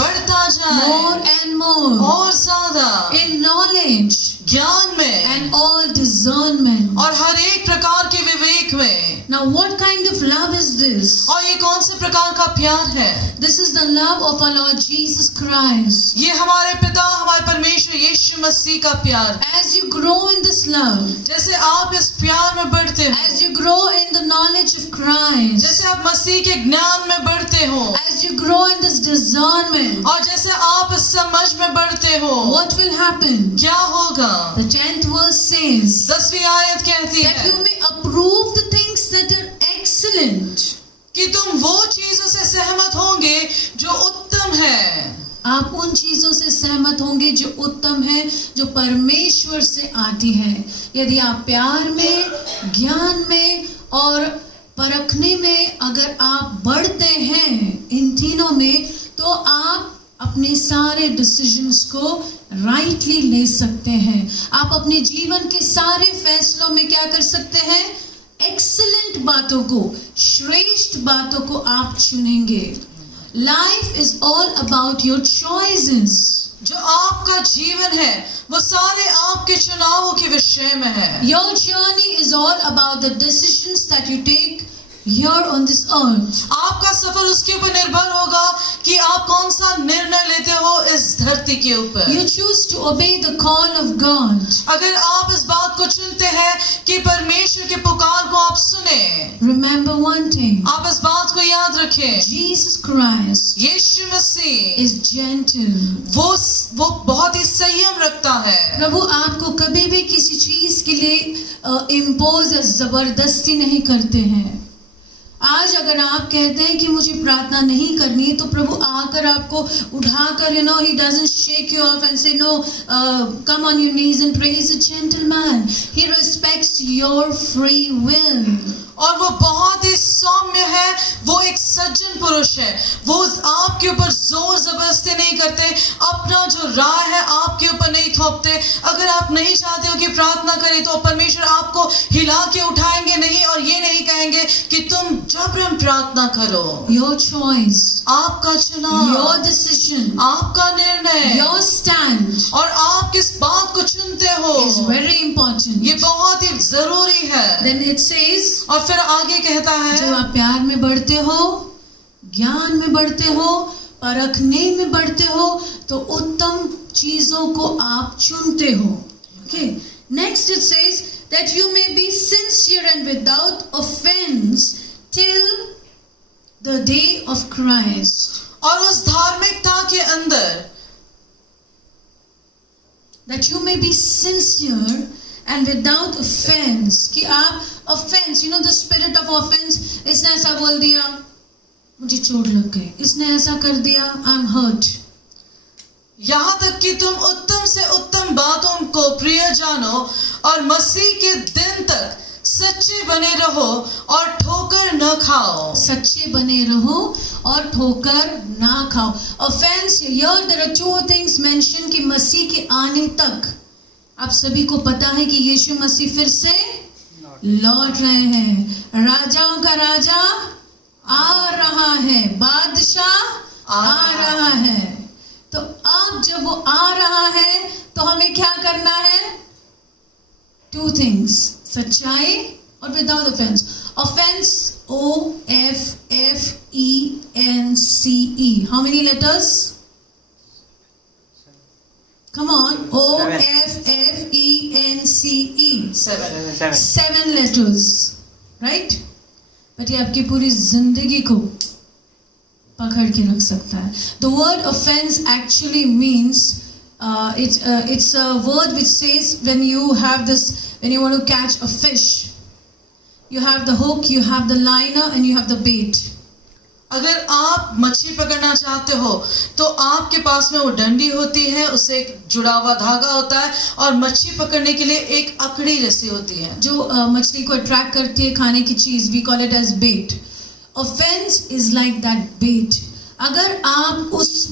बढ़ता जाए more and more और ज्यादा in knowledge ज्ञान में and all discernment. और हर एक प्रकार के विवेक में। Now what kind of love is this? और ये कौन से प्रकार का प्यार है? This is the love of our Lord Jesus Christ. ये हमारे पिता, हमारे परमेश्वर यीशु मसीह का प्यार। As you grow in this love, जैसे आप इस प्यार में बढ़ते हो, as you grow in the knowledge of Christ, जैसे आप मसीह के ज्ञान में बढ़ते हो, as you grow in this discernment, और जैसे आप इस समझ में बढ़ते हो, what will happen? क्या होगा? The 10th verse says 10वीं आयत कहती that है you may approve the things that are excellent. कि तुम वो चीजों से सहमत होंगे जो उत्तम है। आप उन चीजों से सहमत होंगे जो उत्तम है, जो परमेश्वर से आती है। यदि आप प्यार में, ज्ञान में और परखने में अगर आप बढ़ते हैं इन तीनों में, तो आप अपने सारे डिसीजंस को राइटली ले सकते हैं। आप अपने जीवन के सारे फैसलों में क्या कर सकते हैं? एक्सीलेंट बातों को, श्रेष्ठ बातों को आप चुनेंगे। Life is all about your choices. जो आपका जीवन है वो सारे आपके चुनावों के विषय में है। Your journey is all about the decisions that you take here on this earth. आपका सफर उसके ऊपर निर्भर होगा कि आप कौन सा निर्णय लेते हो इस धरती के ऊपर। You choose to obey the call of God. अगर आप इस बात को चुनते हैं कि परमेश्वर के पुकार को आप सुने, Remember one thing. आप इस बात को याद रखें, Jesus Christ Yeshu Masih is gentle. वो बहुत ही संयम रखता है। प्रभु आपको कभी भी किसी चीज के लिए इम्पोज या जबरदस्ती नहीं करते हैं। आज अगर आप कहते हैं कि मुझे प्रार्थना नहीं करनी है, तो प्रभु आकर आपको उठाकर he doesn't shake you off and say no, come on your knees and pray. He's a gentleman. He respects your free will. और वो बहुत ही सौम्य है, वो एक सज्जन पुरुष है। वो आपके ऊपर जोर जबरदस्ती नहीं करते, अपना जो राय है आपके ऊपर नहीं थोपते। अगर आप नहीं चाहते हो कि प्रार्थना करें, तो परमेश्वर आपको हिला के उठाएंगे नहीं और ये नहीं कहेंगे कि तुम जबरन प्रार्थना करो। Your choice, आपका चुनाव, your decision, आपका निर्णय, your stand और आप किस बात को चुनते हो, is very important. ये बहुत ही जरूरी है। Then it says, और फिर आगे कहता है, जब आप प्यार में बढ़ते हो, ज्ञान में बढ़ते हो, परखने में बढ़ते हो, तो उत्तम चीजों को आप चुनते हो। Okay. Next it says that you may be sincere and without offense till the day of Christ. और उस धार्मिकता के अंदर, That you may be sincere and without offense. कि आप offense, the spirit of offense, इसने ऐसा बोल दिया, मुझे चोट लग गई, इसने ऐसा कर दिया, I'm hurt. यहाँ तक कि तुम उत्तम से उत्तम बातों को प्रिय जानो और मसीह के दिन तक सच्चे बने रहो और ठोकर न खाओ। सच्चे बने रहो और ठोकर ना खाओ। Offense, here there are two things mentioned कि मसीह के आने तक। आप सभी को पता है कि यीशु मसीह फिर से लौट रहे हैं। राजाओं का राजा आ रहा है, बादशाह आ रहा है। तो अब जब वो आ रहा है, तो हमें क्या करना है? Two things, सच्चाई और without offense. Offense, O-F-F-E-N-C-E. How many letters? Come on, O-F-F-E-N-C-E. Seven letters, right? But ये आपकी पूरी जिंदगी को पकड़ के रख सकता है. The word offense actually means it's a word which says when you want to catch a fish, you have the hook, you have the liner, and you have the bait. अगर आप मछली पकड़ना चाहते हो तो आपके पास में वो डंडी होती है, उससे एक जुड़ा हुआ धागा होता है और मछली पकड़ने के लिए एक अकड़ी रस्सी होती है जो मछली को अट्रैक्ट करती है, खाने की चीज, we call it as bait. Offense is like that bait. अगर आप उस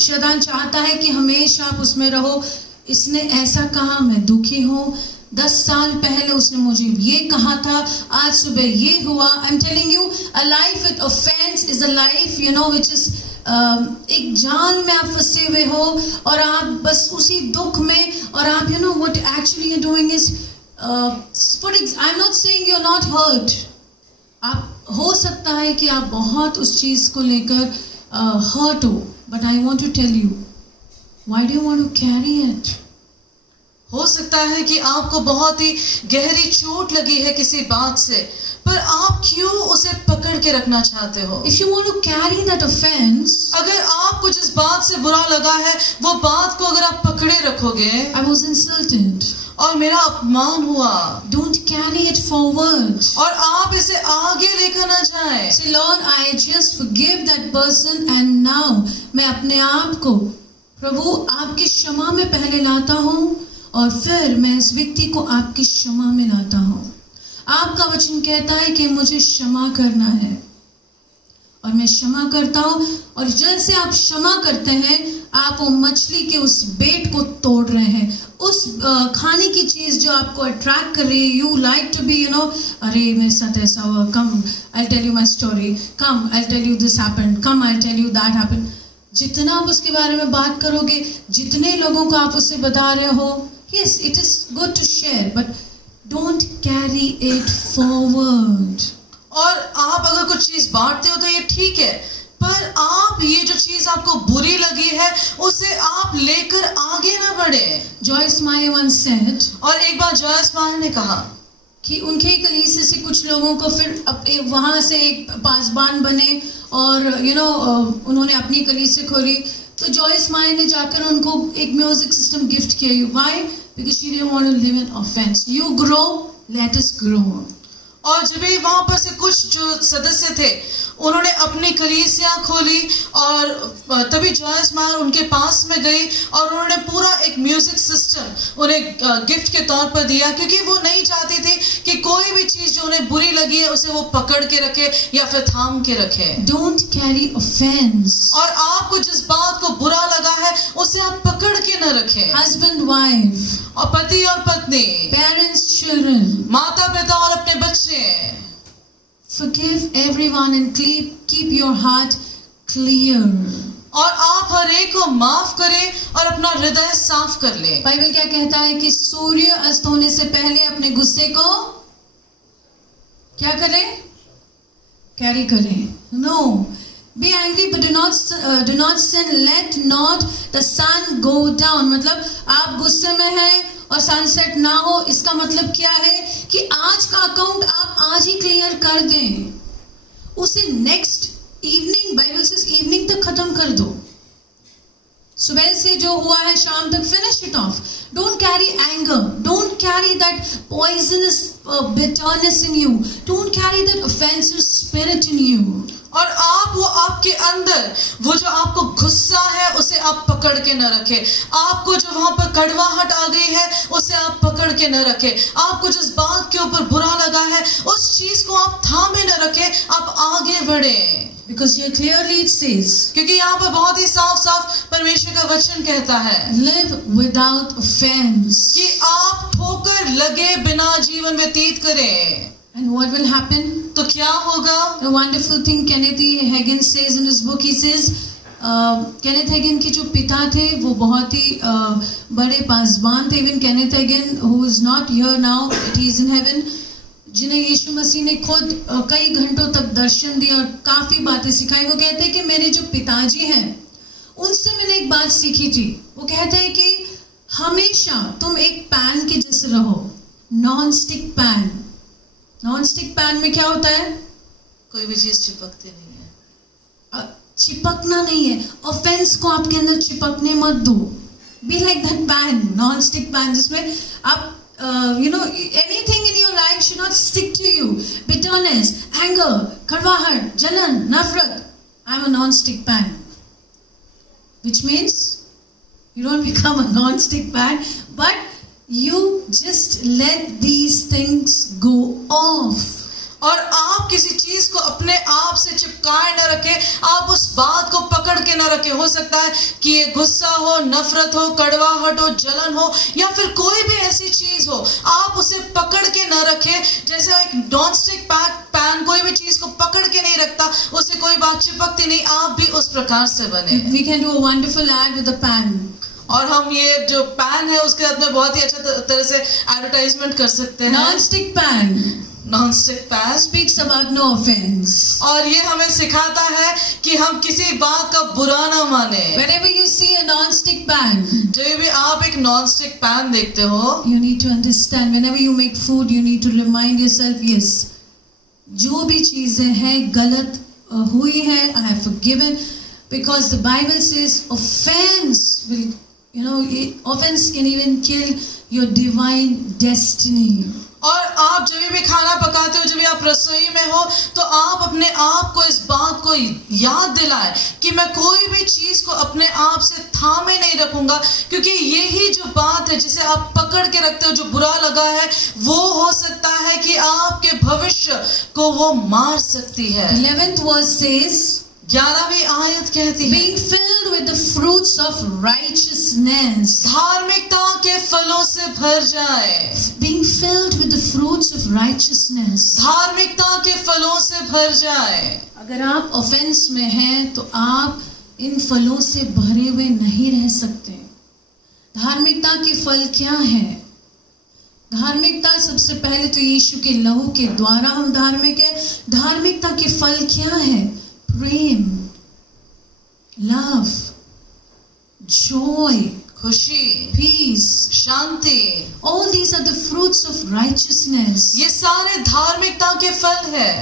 शैतान चाहता है कि हमेशा आप उसमें रहो। इसने ऐसा कहा, मैं दुखी हूँ, 10 साल पहले उसने मुझे ये कहा था, आज सुबह ये हुआ. I'm telling you, a life with offense is a life, which is एक जाल में आप फंसे हुए हो और आप बस उसी दुख में, और आप what actually you're doing is I'm not saying you're not hurt. आप हो सकता है कि आप बहुत उस चीज को लेकर hurt हो, but I want to tell you, why do you want to carry it? हो सकता है कि आपको बहुत ही गहरी चोट लगी है किसी बात से, पर आप क्यों उसे पकड़ के रखना चाहते हो? If you want to carry that offense, अगर आपको जिस बात से बुरा लगा है वो बात को अगर आप पकड़े रखोगे, I was insulted, और मेरा अपमान हुआ, don't carry it forward. और आप इसे आगे लेकर ना जाएं. Say, Lord, I just forgive that person and now मैं अपने आप को प्रभु आपकी क्षमा में पहले लाता हूँ और फिर मैं इस व्यक्ति को आपकी क्षमा में लाता हूँ. आपका वचन कहता है कि मुझे क्षमा करना है और मैं क्षमा करता हूँ, और जैसे आप क्षमा करते हैं आप वो मछली के उस बेट को तोड़ रहे हैं, उस खाने की चीज जो आपको अट्रैक्ट कर रही है. यू लाइक टू बी अरे मेरे साथ ऐसा हुआ, come I tell you my story, come I tell you this happened, come I tell you that happened. जितना आप उसके बारे में बात करोगे, जितने लोगों को आप उससे बता रहे हो, yes, it is good to share, but don't carry it forward. और आप अगर कुछ चीज बांटते हो तो ये ठीक है, पर आप ये जो चीज आपको बुरी लगी है उसे आप लेकर आगे ना बढ़े। Joyce Meyer once said और एक बार जॉयस मायर ने कहा कि उनके कलीसिया से कुछ लोगों को फिर वहां से एक पासबान बने और उन्होंने अपनी कलीसिया खोली, तो जॉयस मायर ने जाकर उनको एक म्यूजिक सिस्टम गिफ्ट किया। Why? Because she didn't want to live in offence. You grow, let us grow. और जब भी वहां पर से कुछ जो सदस्य थे उन्होंने अपनी कलीसिया खोली, और तभी जॉयस मायर उनके पास में गई और उन्होंने पूरा एक म्यूजिक सिस्टम उन्हें गिफ्ट के तौर पर दिया, क्योंकि वो नहीं चाहती थी कि कोई भी चीज जो उन्हें बुरी लगी है उसे वो पकड़ के रखे या फिर थाम के रखे। Don't carry offence. और आपको जिस बात को बुरा लगा है उसे आप पकड़ के न रखें। हस्बैंड वाइफ, और पति और पत्नी, पेरेंट्स चिल्ड्रन, माता पिता और अपने बच्चे, forgive everyone and keep your heart clear। और आप हर एक को माफ करें और अपना हृदय साफ कर ले। बाइबल क्या कहता है कि सूर्य अस्त होने से पहले अपने गुस्से को क्या करें? कैरी करें। No, be angry but do not sin, let not the sun go down। मतलब आप गुस्से में हैं और सनसेट ना हो, इसका मतलब क्या है कि आज का अकाउंट आप आज ही क्लियर कर दें, उसे नेक्स्ट इवनिंग, बाइबल से इवनिंग तक खत्म कर दो। सुबह से जो हुआ है शाम तक finish it of. Don't carry anger, don't carry that poisonous bitterness in you, don't carry that offensive spirit in you। और आप वो आपके अंदर वो जो आपको गुस्सा है उसे आप पकड़ के न रखें। आपको जो वहां पर कड़वाहट आ गई है उसे आप पकड़ के न रखें। आपको जिस बात के ऊपर बुरा लगा है उस चीज को आप थामे न रखें, आप आगे बढ़े। Because here clearly it says, क्योंकि यहाँ पर बहुत ही साफ साफ परमेश्वर का वचन कहता है, live without offense। कि आप ठोकर लगे बिना जीवन व्यतीत करें। And what will happen? तो क्या होगा? A wonderful thing Kenneth Hagin says in his book, he says, Kenneth Hagin के जो पिता थे वो बहुत ही बड़े पासबान थे। Even Kenneth Hagin, who is not here now, but he is in heaven, जिन्हें यीशु मसीह ने खुद कई घंटों तक दर्शन दिया और काफी बातें सिखाई। वो कहते हैं कि मेरे जो पिताजी हैं उनसे मैंने एक बात सीखी थी। वो कहते हैं कि हमेशा तुम एक पैन के जैसे रहो, non stick pan. Non stick pan में क्या होता है? कोई भी चीज चिपकती नहीं है। चिपकना नहीं है, ऑफेंस को आपके अंदर चिपकने मत दो। Be like that pan, non stick pan, जिसमें आप anything in your life should not stick to you। bitterness, anger, कड़वाहट, जलन, नफरत। I'm a non-stick pan, which means you don't become a non-stick pan, but you just let these things go off। और आप किसी चीज को अपने आप से चिपकाए न रखें, आप उस बात को पकड़ के न रखें। हो सकता है कि ये गुस्सा हो, नफरत हो, कड़वाहट हो, जलन हो, या फिर कोई भी ऐसी चीज हो, आप उसे पकड़ के न रखें। जैसे एक नॉन स्टिक पैन कोई भी चीज को पकड़ के नहीं रखता, उसे कोई बात चिपकती नहीं, आप भी उस प्रकार से बने। We can do a wonderful ad with a pan। और हम ये जो पैन है उसके अंदर बहुत ही अच्छा तरह से एडवर्टाइजमेंट कर सकते हैं। Non-stick pan non stick pan speaks about no offense। और ये हमें सिखाता है कि हम किसी बात का बुरा ना माने। Whenever you see a non-stick pan, जब भी आप एक नॉन स्टिक पैन देखते हो, you need to understand, whenever you make food, you need to remind yourself, yes, जो भी चीजें हैं गलत हुई है, I have forgiven, because the Bible says offense will, offense can even kill your divine destiny। और आप जब भी खाना पकाते हो, जब भी आप रसोई में हो, तो आप अपने आप को इस बात को याद दिलाएं कि मैं कोई भी चीज को अपने आप से थामे नहीं रखूंगा, क्योंकि यही जो बात है जिसे आप पकड़ के रखते हो, जो बुरा लगा है, वो हो सकता है कि आपके भविष्य को वो मार सकती है। 11th verse says, 11वीं आयत कहती है, being filled with the fruits of righteousness। धार्मिकता के फलों से भर जाए। Being filled with the fruits of righteousness। धार्मिकता के फलों से भर जाए। अगर आप ऑफेंस में हैं तो आप इन फलों से भरे हुए नहीं रह सकते। धार्मिकता के फल क्या है? धार्मिकता सबसे पहले तो यीशु के लहू के द्वारा हम धार्मिक है, धार्मिकता के फल क्या है? प्रेम, लव, जॉय, खुशी, पीस. शांति, All these are the fruits of righteousness. ये सारे धार्मिकता के फल है.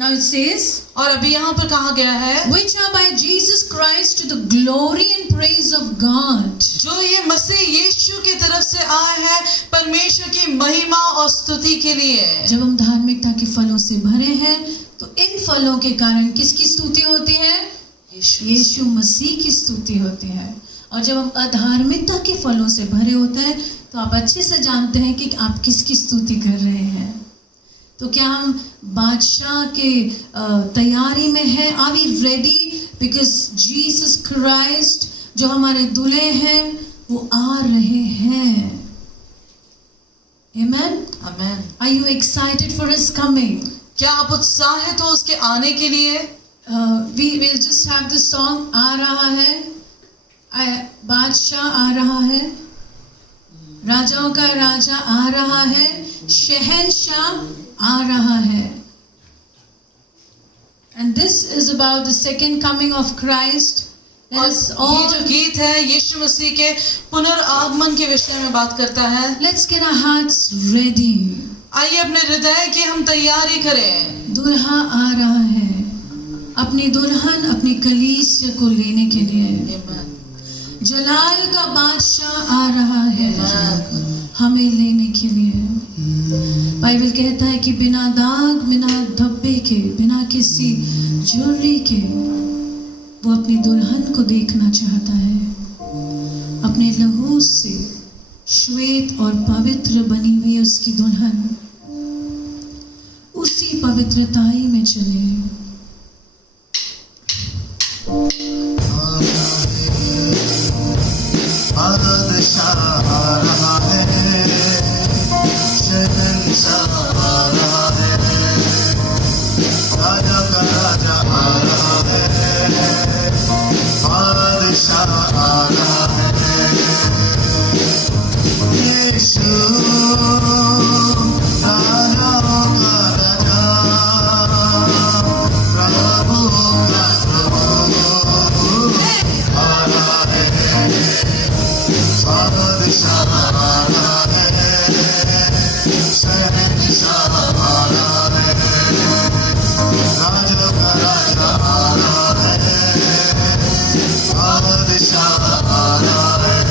Now it says, और अभी यहाँ पर कहा गया है, which are by Jesus Christ to the glory and praise of God. जो ये मसीह यीशु की तरफ से आए हैं परमेश्वर की महिमा और स्तुति के लिए. जब हम धार्मिकता के फलों से भरे हैं तो इन फलों के कारण किसकी स्तुति होती है? यीशु मसीह की स्तुति होती है. और जब हम अधार्मिकता के फलों से भरे होते हैं तो आप अच्छे से जानते हैं कि आप किसकी स्तुति कर रहे हैं. तो क्या हम बादशाह के तैयारी में हैं? Are we ready? Because Jesus Christ जो हमारे दूल्हे हैं वो आ रहे हैं. Amen? Amen. Are you excited for his coming? क्या आप उत्साहित हो उसके आने के लिए? We will just have the song. आ रहा है, बादशाह आ रहा है, राजाओं का राजा आ रहा है, शहंशाह आ रहा है. And this is about the second coming of Christ. Let us ये all, जो गीत है यीशु मसीह के पुनर्आगमन के विषय में बात करता है. let's get our hearts ready. आइए अपने हृदय की हम तैयारी करें. दुल्हा आ रहा है अपनी दुल्हन अपनी कलीसिया को लेने के लिए. आमेन. जलाल का बादशाह आ रहा है हमें लेने के लिए. बाइबल कहता है कि बिना दाग, बिना धब्बे के, बिना किसी ज्वेलरी के वो अपनी दुल्हन को देखना चाहता है. अपने लहू से श्वेत और पवित्र बनी हुई उसकी दुल्हन उसी पवित्रताई में चले. बादशाह आ रहा है, शहंशाह आ रहा है, राजा का राजा आ रहा है, बादशाह आ रहा है. यीशु राजाओं का राजा, प्रभुओं का प्रभु आ रहा है. बादशाह आ रहा है, शहंशाह आ रहा है, राजा का राजा आ रहा है, बादशाह आ रहा है.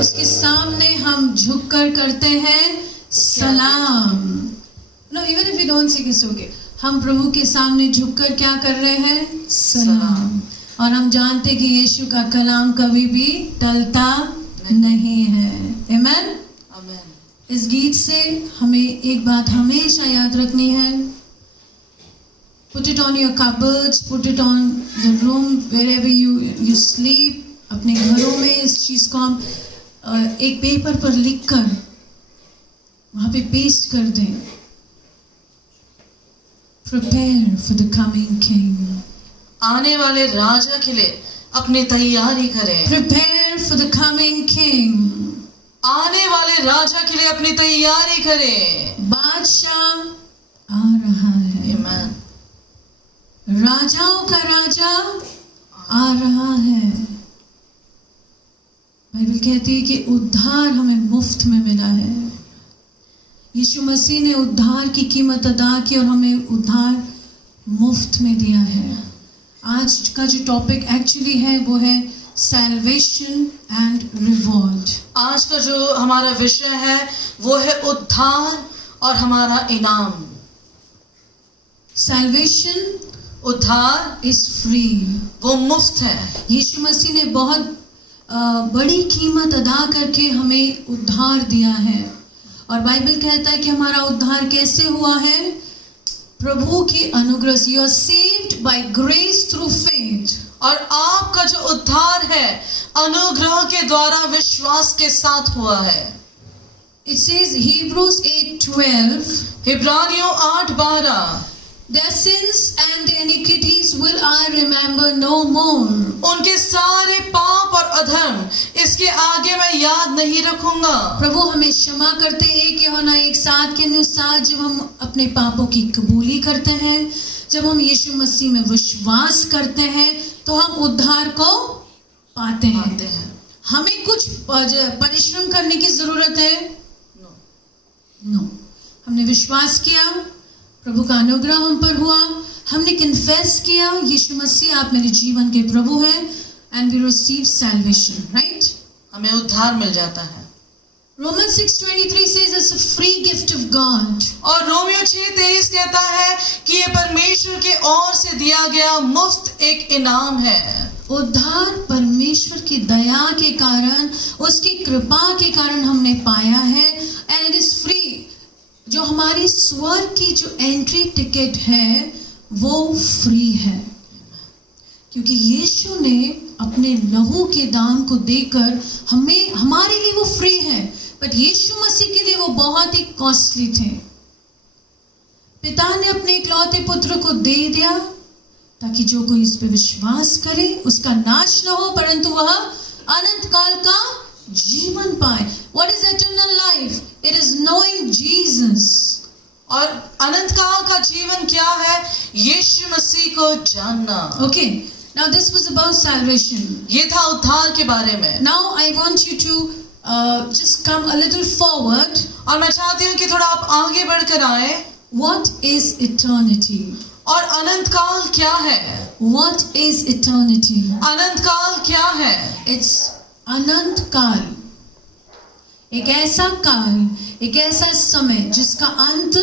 उसके सामने हम झुककर करते हैं सलाम. No, even if we don't sing it's okay. हम प्रभु के सामने झुककर क्या कर रहे हैं? सलाम. और हम जानते कि यीशु का कलाम कभी भी टलता नहीं है. Amen? आमेन. इस गीत से हमें एक बात हमेशा याद रखनी है. Put it on your cupboards, put it on the room wherever you sleep. अपने घरों में इस चीज को हम एक पेपर पर लिखकर वहां पे पेस्ट कर दें. Prepare for the coming king. आने वाले राजा के लिए अपनी तैयारी करें. Prepare for the coming king. आने वाले राजा के लिए अपनी तैयारी करें. बादशाह आ रहा है. आमेन. राजाओं का राजा आ रहा है. बाइबल कहती है कि उद्धार हमें मुफ्त में मिला है. यीशु मसीह ने उद्धार की कीमत अदा की और हमें उद्धार मुफ्त में दिया है. आज का जो टॉपिक एक्चुअली है वो है सैल्वेशन एंड रिवॉर्ड. आज का जो हमारा विषय है वो है उद्धार और हमारा इनाम. सैल्वेशन, उद्धार इज फ्री. वो मुफ्त है. यीशु मसीह ने बहुत बड़ी कीमत अदा करके हमें उद्धार दिया है. और बाइबल कहता है कि हमारा उद्धार कैसे हुआ है? प्रभु की अनुग्रह से. You are saved by grace through faith. और आपका जो उद्धार है अनुग्रह के द्वारा विश्वास के साथ हुआ है. इट सेज Hebrews 8:12, इब्रानियों 8:12, their sins and their iniquities will I remember no more. उनके सारे पाप और अधर्म, इसके आगे मैं याद नहीं रखूंगा। प्रभु हमें क्षमा करते, एक यूहन्ना 1:7 के अनुसार जब हम अपने पापों की कबूली करते हैं, जब हम यीशु मसीह में विश्वास करते हैं, तो हम उद्धार को पाते हैं। हमें कुछ परिश्रम करने की जरूरत है? नो। हमने विश्वास किया, प्रभु का अनुग्रह हम पर हुआ, हमने कन्फेस किया यीशु मसीह आप मेरे जीवन के प्रभु हैं, and we receive salvation, right? हमें उद्धार मिल जाता है। Romans 6:23 says it's a free gift of God. और रोमियो 6:23 कहता है कि ये परमेश्वर के ओर से दिया गया मुफ्त एक इनाम है। उद्धार परमेश्वर की दया के कारण, उसकी कृपा के कारण हमने पाया है, एंड इट इज फ्री। जो हमारी स्वर्ग की जो एंट्री टिकट है वो फ्री है, क्योंकि यीशु ने अपने लहू के दाम को देकर हमें, हमारे लिए वो फ्री है, बट यीशु मसीह के लिए वो बहुत ही कॉस्टली थे। पिता ने अपने इकलौते पुत्र को दे दिया ताकि जो कोई इस पे विश्वास करे उसका नाश न हो, परंतु वह अनंत काल का जीवन पाए। What is eternal life? It is knowing Jesus. और अनंत काल का जीवन क्या है? यीशु मसीह को जानना। Okay, now this was about salvation. ये था उद्धार के बारे में। Now I want you to just come a little forward. और मैं चाहती हूँ कि थोड़ा आप आगे बढ़कर आए। What is eternity? और अनंत काल क्या है? What is eternity? अनंत काल क्या है? It's अनंत काल, एक ऐसा काल, एक ऐसा समय जिसका अंत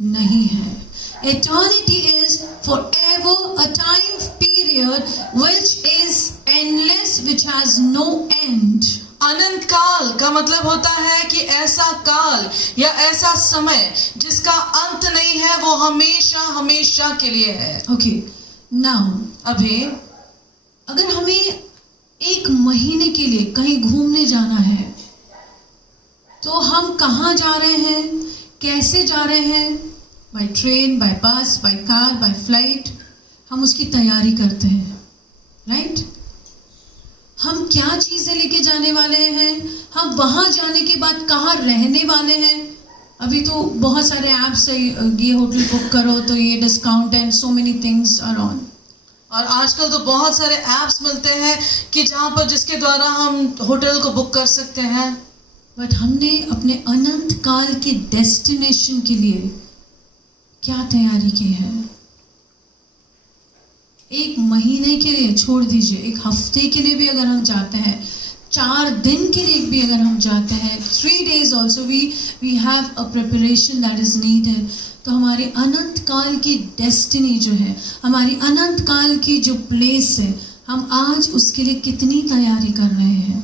नहीं है। Eternity is forever, a time period which is endless, which has no end. अनंत काल का मतलब होता है कि ऐसा काल या ऐसा समय जिसका अंत नहीं है, वो हमेशा हमेशा के लिए है। Okay, now अभी अगर हमें एक महीने के लिए कहीं घूमने जाना है, तो हम कहाँ जा रहे हैं, कैसे जा रहे हैं? बाय ट्रेन, बाय बस, बाय कार, बाय फ्लाइट। हम उसकी तैयारी करते हैं, राइट? हम क्या चीजें लेके जाने वाले हैं, हम वहां जाने के बाद कहाँ रहने वाले हैं। अभी तो बहुत सारे ऐप्स है, ये होटल बुक करो तो ये discount and so many things are on. और आजकल तो बहुत सारे ऐप्स मिलते हैं कि जहां पर जिसके द्वारा हम होटल को बुक कर सकते हैं। बट हमने अपने अनंत काल के डेस्टिनेशन के लिए क्या तैयारी की है? एक महीने के लिए छोड़ दीजिए, एक हफ्ते के लिए भी अगर हम जाते हैं, 4 दिन के लिए भी अगर हम जाते हैं, 3 days also we have a preparation that is needed. तो हमारी अनंत काल की डेस्टिनी जो है, हमारी अनंत काल की जो प्लेस है, हम आज उसके लिए कितनी तैयारी कर रहे हैं?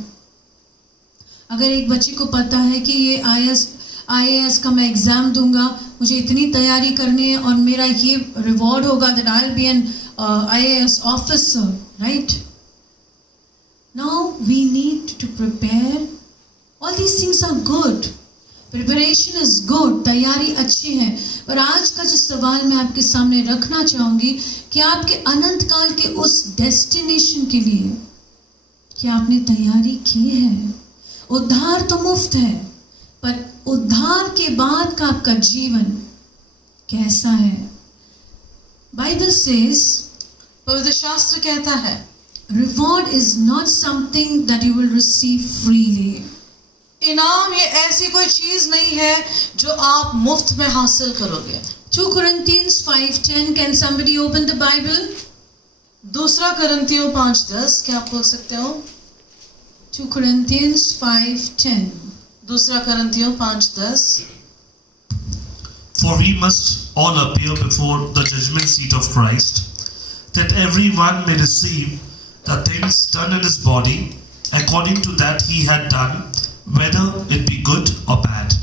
अगर एक बच्चे को पता है कि ये IAS का मैं एग्जाम दूंगा, मुझे इतनी तैयारी करनी है और मेरा ये रिवॉर्ड होगा, that I'll be an IAS officer, right? Now we need to prepare. All these things are good. Preparation is good. तैयारी अच्छी है, पर आज का जो सवाल मैं आपके सामने रखना चाहूंगी कि आपके अनंत काल के उस डेस्टिनेशन के लिए क्या आपने तैयारी की है? उद्धार तो मुफ्त है, पर उद्धार के बाद का आपका जीवन कैसा है? बाइबल सेज, पवित्र शास्त्र कहता है, reward is not something that you will receive freely. इनाम ये ऐसी कोई चीज नहीं है जो आप मुफ्त में हासिल करोगे। 2 Corinthians 5:10, can somebody open the Bible? 2 कुरिन्थियों 5:10, क्या आप खोल सकते हो? 2 Corinthians 5:10. 2 कुरिन्थियों 5:10। For we must all appear before the judgment seat of Christ, that every one may receive the things done in his body according to that he had done, whether it be good or bad.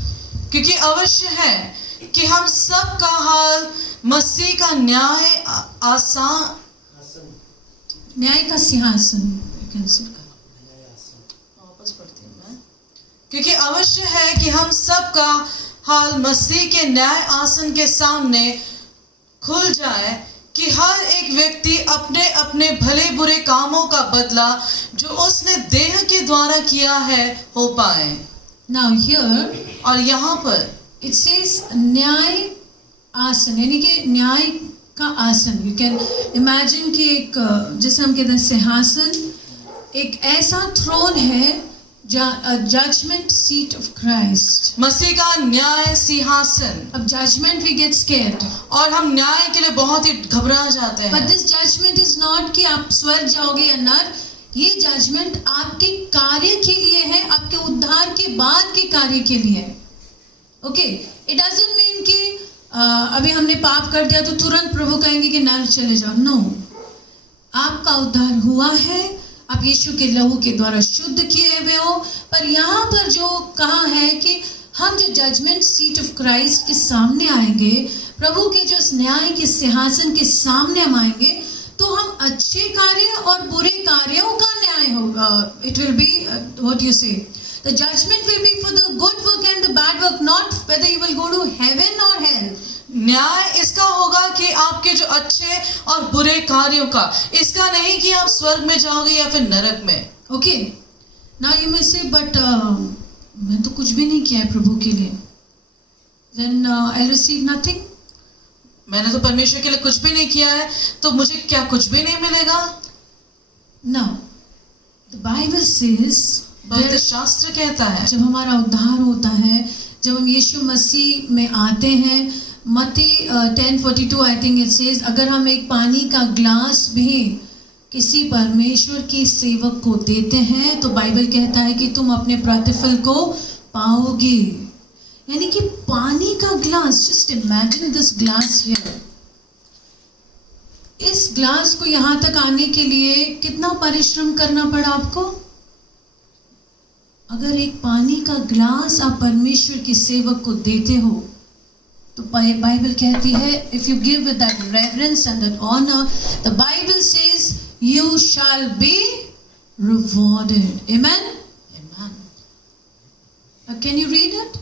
क्योंकि अवश्य है कि हम सब का हाल मसीह का न्याय न्याय का सिंहासन। वापस पढ़ती हूँ मैं। क्योंकि अवश्य है कि हम सब का हाल मसीह के न्याय आसन के सामने खुल जाए कि हर एक व्यक्ति अपने अपने भले बुरे कामों का बदला जो उसने देह के द्वारा किया है हो पाए। Now here और यहाँ पर it says न्याय आसन, यानी कि न्याय का आसन। यू कैन इमेजिन कि एक जैसे हम कहते हैं सिंहासन, एक ऐसा थ्रोन है, जजमेंट सीट ऑफ क्राइस्ट। मसीह का न्याय सिंहासन। अब जजमेंट वी गेट स्केर्ड, और हम न्याय के लिए बहुत ही घबरा जाते बट हैं। दिस जजमेंट इज नॉट कि आप स्वर्ग जाओगे या नर। ये जजमेंट आपके कार्य के लिए है, आपके उद्धार के बाद के कार्य के लिए है। ओके, इट डजंट मीन कि अभी हमने पाप कर दिया तो तुरंत प्रभु कहेंगे कि नर चले जाओ। नो, आपका उद्धार हुआ है, आप यीशु के लहू के द्वारा शुद्ध किए हुए हो। पर यहाँ पर जो कहा है कि हम जो जजमेंट सीट ऑफ क्राइस्ट के सामने आएंगे, प्रभु के जो न्याय के सिंहासन के सामने हम आएंगे, तो हम अच्छे कार्य और बुरे कार्यों का न्याय होगा। It will be what you say, the judgement will be for the good work and the bad work, not whether you will go to heaven और हेल। न्याय इसका होगा कि आपके जो अच्छे और बुरे कार्यों का, इसका नहीं कि आप स्वर्ग में जाओगे या फिर नरक में। ओके, नाउ यू मे से बट मैं तो कुछ भी नहीं किया है प्रभु के लिए, देन आई रिसीव नथिंग। मैंने तो परमेश्वर के लिए कुछ भी नहीं किया है, तो मुझे क्या कुछ भी नहीं मिलेगा? नाउ द बाइबल सेज, पवित्र शास्त्र कहता है, जब हमारा उद्धार होता है, जब हम यीशु मसीह में आते हैं, मत्ती 10:42 आई थिंक इट सेज, अगर हम एक पानी का ग्लास भी किसी परमेश्वर के सेवक को देते हैं तो बाइबल कहता है कि तुम अपने प्रतिफल को पाओगे। यानी कि पानी का glass, just imagine this glass here. इस ग्लास को यहां तक आने के लिए कितना परिश्रम करना पड़ा आपको? अगर एक पानी का ग्लास आप परमेश्वर के सेवक को देते हो तो बाइबल कहती है, if you give with that reverence and that honour, the Bible says you shall be rewarded. Amen. Can you read it?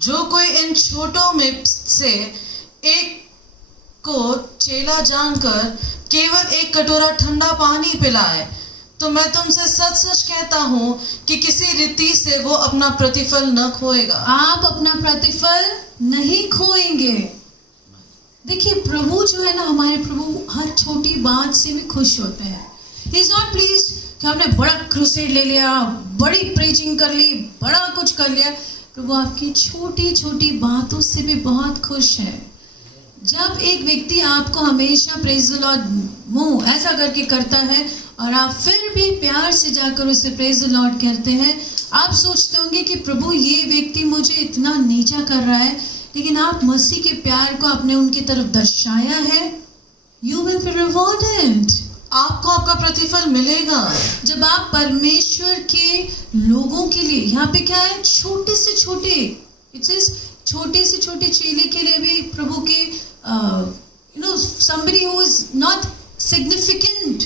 जो कोई इन छोटों में से एक को चेला जानकर केवल एक कटोरा ठंडा पानी पिलाए, तो मैं तुमसे सच सच कहता हूं कि किसी रीति से वो अपना प्रतिफल न खोएगा। आप अपना प्रतिफल नहीं खोएंगे। देखिए, प्रभु जो है ना, हमारे प्रभु हर छोटी बात से भी खुश होते हैं। ही इज नॉट प्लीज्ड कि हमने बड़ा क्रूसेड ले लिया, बड़ी प्रीचिंग कर ली, बड़ा कुछ कर लिया। प्रभु आपकी छोटी छोटी बातों से भी बहुत खुश है। जब एक व्यक्ति आपको हमेशा प्रेज द लॉर्ड मुंह ऐसा करके करता है और आप फिर भी प्यार से जाकर उसे प्रेज द लॉर्ड कहते हैं, आप सोचते होंगे कि प्रभु ये व्यक्ति मुझे इतना नीचा कर रहा है, लेकिन आप मसीह के प्यार को आपने उनकी तरफ दर्शाया है। You will be rewarded. आपको आपका प्रतिफल मिलेगा। जब आप परमेश्वर के लोगों के लिए, यहाँ पे क्या है, छोटे से छोटे, इट सेज छोटे से छोटे चेले के लिए भी प्रभु के somebody who is not significant,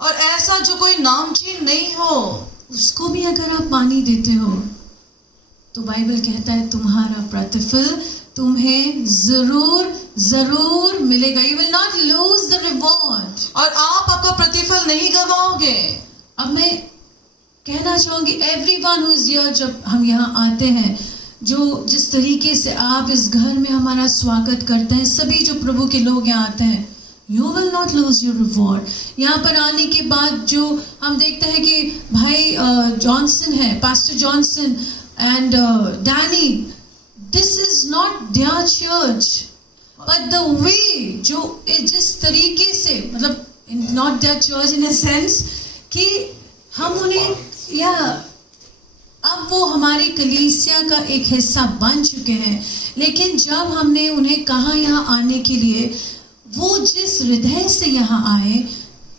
और ऐसा जो कोई नामचीन नहीं हो, उसको भी अगर आप पानी देते हो तो बाइबल कहता है तुम्हारा प्रतिफल तुम्हें जरूर जरूर मिलेगा। You will not lose the reward. और आप आपका प्रतिफल नहीं गवाओगे। अब मैं कहना चाहूंगी एवरीवन हु इज हियर, जब हम यहाँ आते हैं, जो जिस तरीके से आप इस घर में हमारा स्वागत करते हैं, सभी जो प्रभु के लोग यहाँ आते हैं, you will not lose your reward. यहाँ पर आने के बाद जो हम देखते हैं कि भाई जॉनसन है, pastor Johnson and Danny, this is not their church, but the way जो जिस तरीके से, मतलब not their church in a sense कि हम उन्हें, या अब वो हमारी कलीसिया का एक हिस्सा बन चुके हैं, लेकिन जब हमने उन्हें कहा यहाँ आने के लिए, वो जिस हृदय से यहाँ आए,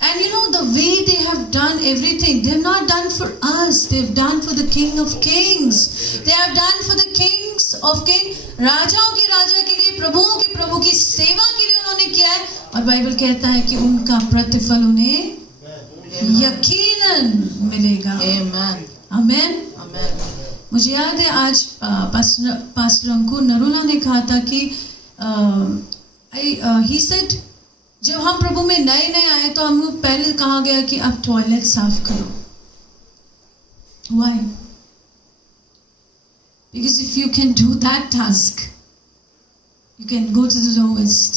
and you know the way they have done everything, they have not done for us, they have done for the king of Kings, they have done for the Kings of king, राजाओं के राजा के लिए, प्रभुओं के प्रभु की सेवा के लिए उन्होंने किया है। और बाइबल कहता है कि उनका प्रतिफल उन्हें यकीनन मिलेगा। आमेन। आमेन। मुझे याद है आज पास्टर अंकुर नरूला ने कहा था कि he said, जब हम प्रभु में नए नए आए तो हमको पहले कहा गया कि आप टॉयलेट साफ करो. Why? Because if you can do that task, you can go to the lowest.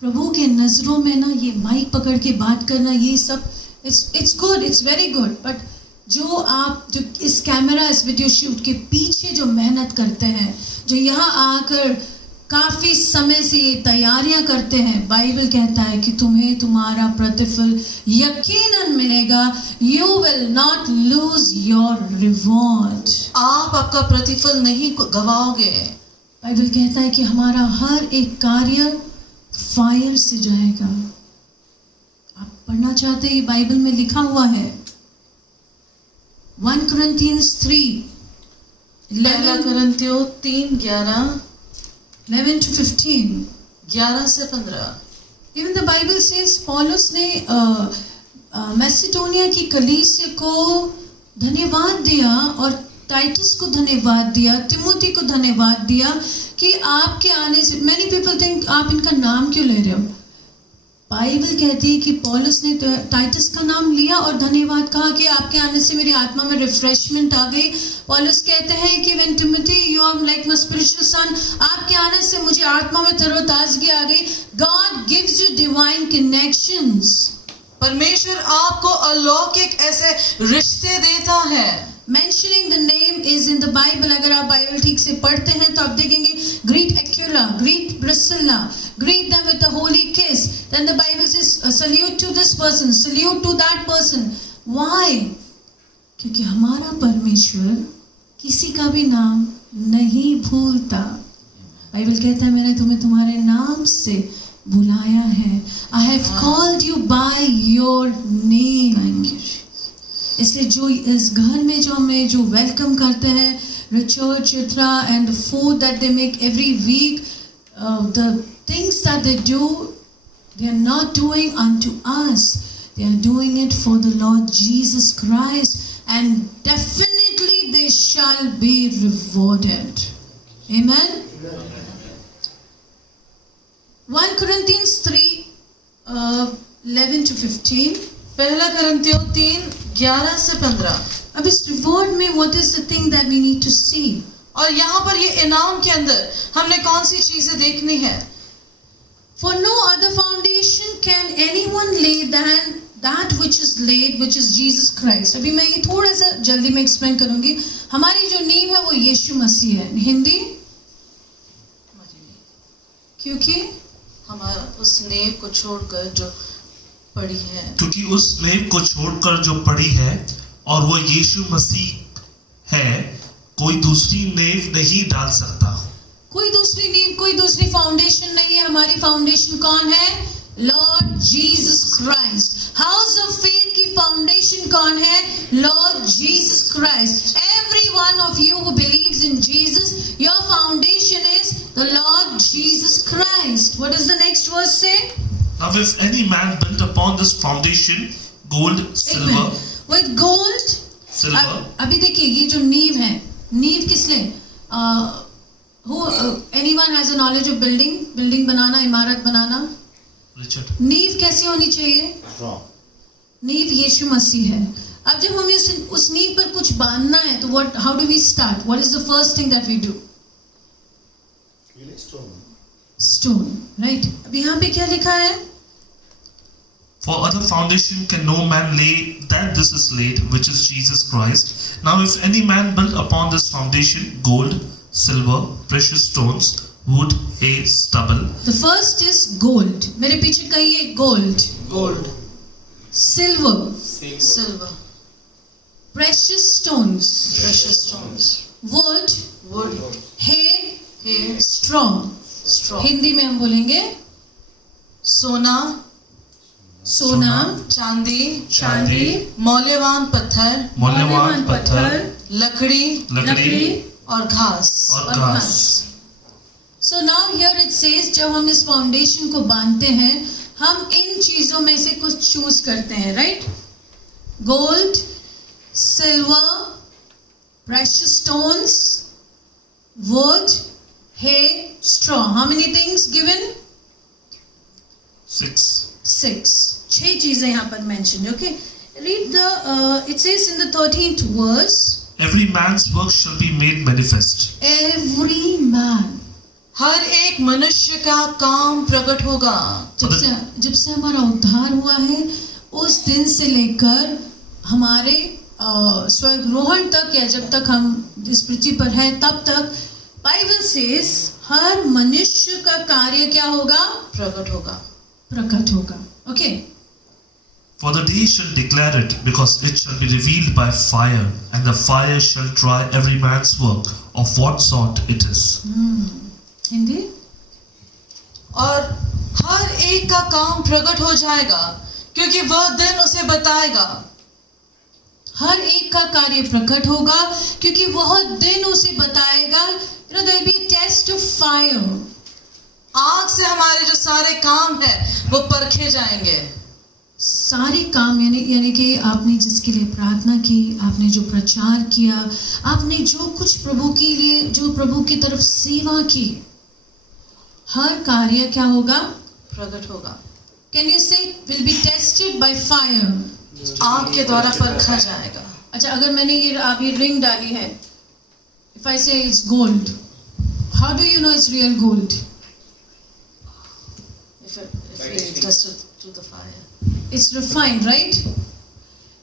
प्रभु के नजरों में ना ये माइक पकड़ के बात करना, ये सब it's good, it's very good. But जो इस कैमरा, इस वीडियो शूट के पीछे जो मेहनत करते हैं, जो यहाँ आकर काफी समय से ये तैयारियां करते हैं, बाइबल कहता है कि तुम्हें तुम्हारा प्रतिफल यकीनन मिलेगा. You will not lose your reward. आप आपका प्रतिफल नहीं गवाओगे. बाइबल कहता है कि हमारा हर एक कार्य फायर से जाएगा. आप पढ़ना चाहते हैं, ये बाइबल में लिखा हुआ है. 1 Corinthians 3 Corinthians 3:11 11 to 15. 11 से 15. Even the Bible says पौलुस ने मैसेडोनिया की कलीसिया को धन्यवाद दिया और टाइटस को धन्यवाद दिया, तिमोथी को धन्यवाद दिया कि आपके आने से. Many people think आप इनका नाम क्यों ले रहे हो? बाइबल कहती है कि पौलुस ने टाइटस का नाम लिया और धन्यवाद कहा कि आपके आने से मेरी आत्मा में रिफ्रेशमेंट आ गई. पौलुस कहते हैं कि when Timothy you are like my spiritual son, आपके आने से मुझे आत्मा में तरोताजगी आ गई. God gives you divine connections. परमेश्वर आपको अलौकिक ऐसे रिश्ते देता है. Mentioning the name is in the Bible. अगर आप बाइबल ठीक से पढ़ते हैं तो आप देखेंगे greet Aquila, greet Priscilla, greet them with a holy kiss. Then the Bible says salute to this person, salute to that person. Why? क्योंकि हमारा परमेश्वर किसी का भी नाम नहीं भूलता. बाइबल कहता है मैंने तुम्हें तुम्हारे नाम से बुलाया है. I have called you by your name. इसलिए जो इस घर में जो हमें जो वेलकम करते हैं, Richard, Chitra, and the food that they make every week, the things that they do, they are not doing unto us. They are doing it for the Lord Jesus Christ, and definitely they shall be rewarded. Amen. 1 Corinthians 3, 11 to 15. 1 Corinthians 3:11 से 15. अब इस reward में what is the thing that we need to see? और यहाँ पर ये इनाम के अंदर हमने कौन सी चीजें देखनी है? For no other foundation can anyone lay than that which is laid, which is Jesus Christ. अभी मैं ये थोड़ा सा जल्दी में एक्सप्लेन करूंगी. हमारी जो नींव है वो यीशु मसीह है. हिंदी क्योंकि हमारा उस नेव को छोड़कर जो पड़ी है, क्योंकि उस नेव को छोड़कर जो पड़ी है और वो यीशु मसीह है, कोई दूसरी नेव नहीं डाल सकता. कोई दूसरी नींव, कोई दूसरी फाउंडेशन नहीं है. हमारी फाउंडेशन कौन है? Lord Jesus Christ. House of faith की फाउंडेशन कौन है? Lord Jesus Christ. Every one of you who believes in Jesus, your foundation is the Lord Jesus Christ. What does the next verse say? Now if any man built upon this foundation gold, silver, with gold, silver. अभी देखिए ये जो नींव है, नींव किस लिए? Anyone has a knowledge of building बनाना, इमारत बनाना? Richard. नींव कैसी होनी चाहिए? नींव यीशु मसीह है. अब जब हमें उस नींव पर कुछ बांधना है तो how do we start? What is the first thing that we do? Stone, right? अब यहाँ पे क्या लिखा है? For other foundation can no man lay than this is laid, which is Jesus Christ. Now if any man build upon this foundation gold, silver, precious stones, wood, hay, stubble. The first is gold. मेरे पीछे कहिए gold. Gold, Silver. Silver, Precious stones. Precious stones, Wood. Wood, Hay. Hay, Straw. Straw, Hindi में हम बोलेंगे सोना, सोना, चांदी, चांदी, मौल्यवान पत्थर, मूल्यवान पत्थर, लकड़ी लकड़ी और घास. और घास. So now here it says जब हम इस फाउंडेशन को बांधते हैं, हम इन चीजों में से कुछ चूज करते हैं, right? Gold, silver, precious stones, wood, hay, straw. How many things given? 6 चीजें यहाँ पर mention. Okay, read the it says in the 13th verse, every man's work shall be made manifest. every man. हर एक मनुष्य का काम प्रकट होगा. जब से हमारा उद्धार हुआ है उस दिन से लेकर हमारे स्वर्गरोहण तक, या जब तक हम इस पृथ्वी पर है तब तक, बाइबल सेज हर मनुष्य का कार्य क्या होगा? प्रकट होगा. प्रकट होगा. Okay, For the day shall declare it, because it shall be revealed by fire, and the fire shall try every man's work of what sort it is. Hindi. और हर एक का काम प्रकट हो जाएगा, क्योंकि वह दिन उसे बताएगा. हर एक का कार्य प्रकट होगा क्योंकि वह दिन उसे बताएगा. there will be a test of fire. आग से हमारे जो सारे काम है वो परखे जाएंगे. सारे काम यानी कि आपने जिसके लिए प्रार्थना की, आपने जो प्रचार किया, आपने जो कुछ प्रभु के लिए, जो प्रभु की तरफ सेवा की, हर कार्य क्या होगा? प्रकट होगा. कैन यू से will be tested by fire. आग के द्वारा परखा जाएगा. अच्छा, अगर मैंने आप ये रिंग डाली है, इफ आई से it's gold, how do you know it's real gold? If it does to the fire. It's refined, right?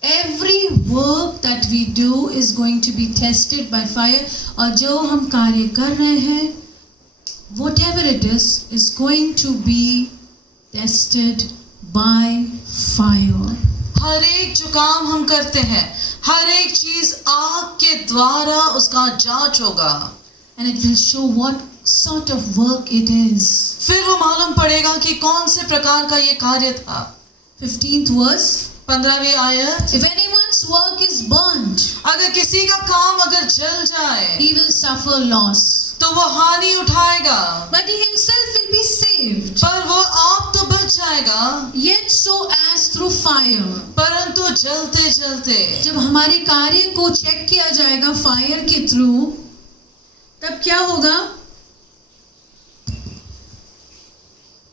Every work that we do is going to be tested by fire. और जो हम कार्य कर रहे हैं, whatever it is going to be tested by fire. हर एक जो काम हम करते हैं, हर एक चीज आग के द्वारा उसका जांच होगा. And it will show what sort of work it is. फिर वो मालूम पड़ेगा कि कौन से प्रकार का ये कार्य था. 15th verse. 15वीं आयत. If anyone's work is burnt, अगर किसी का काम अगर जल जाए, he will suffer loss, तो वो हानि उठाएगा, but he himself will be saved. पर वो आप तो बच जाएगा. Yet so as through fire. परंतु जलते जलते जब हमारे कार्य को चेक किया जाएगा फायर के थ्रू, तब क्या होगा?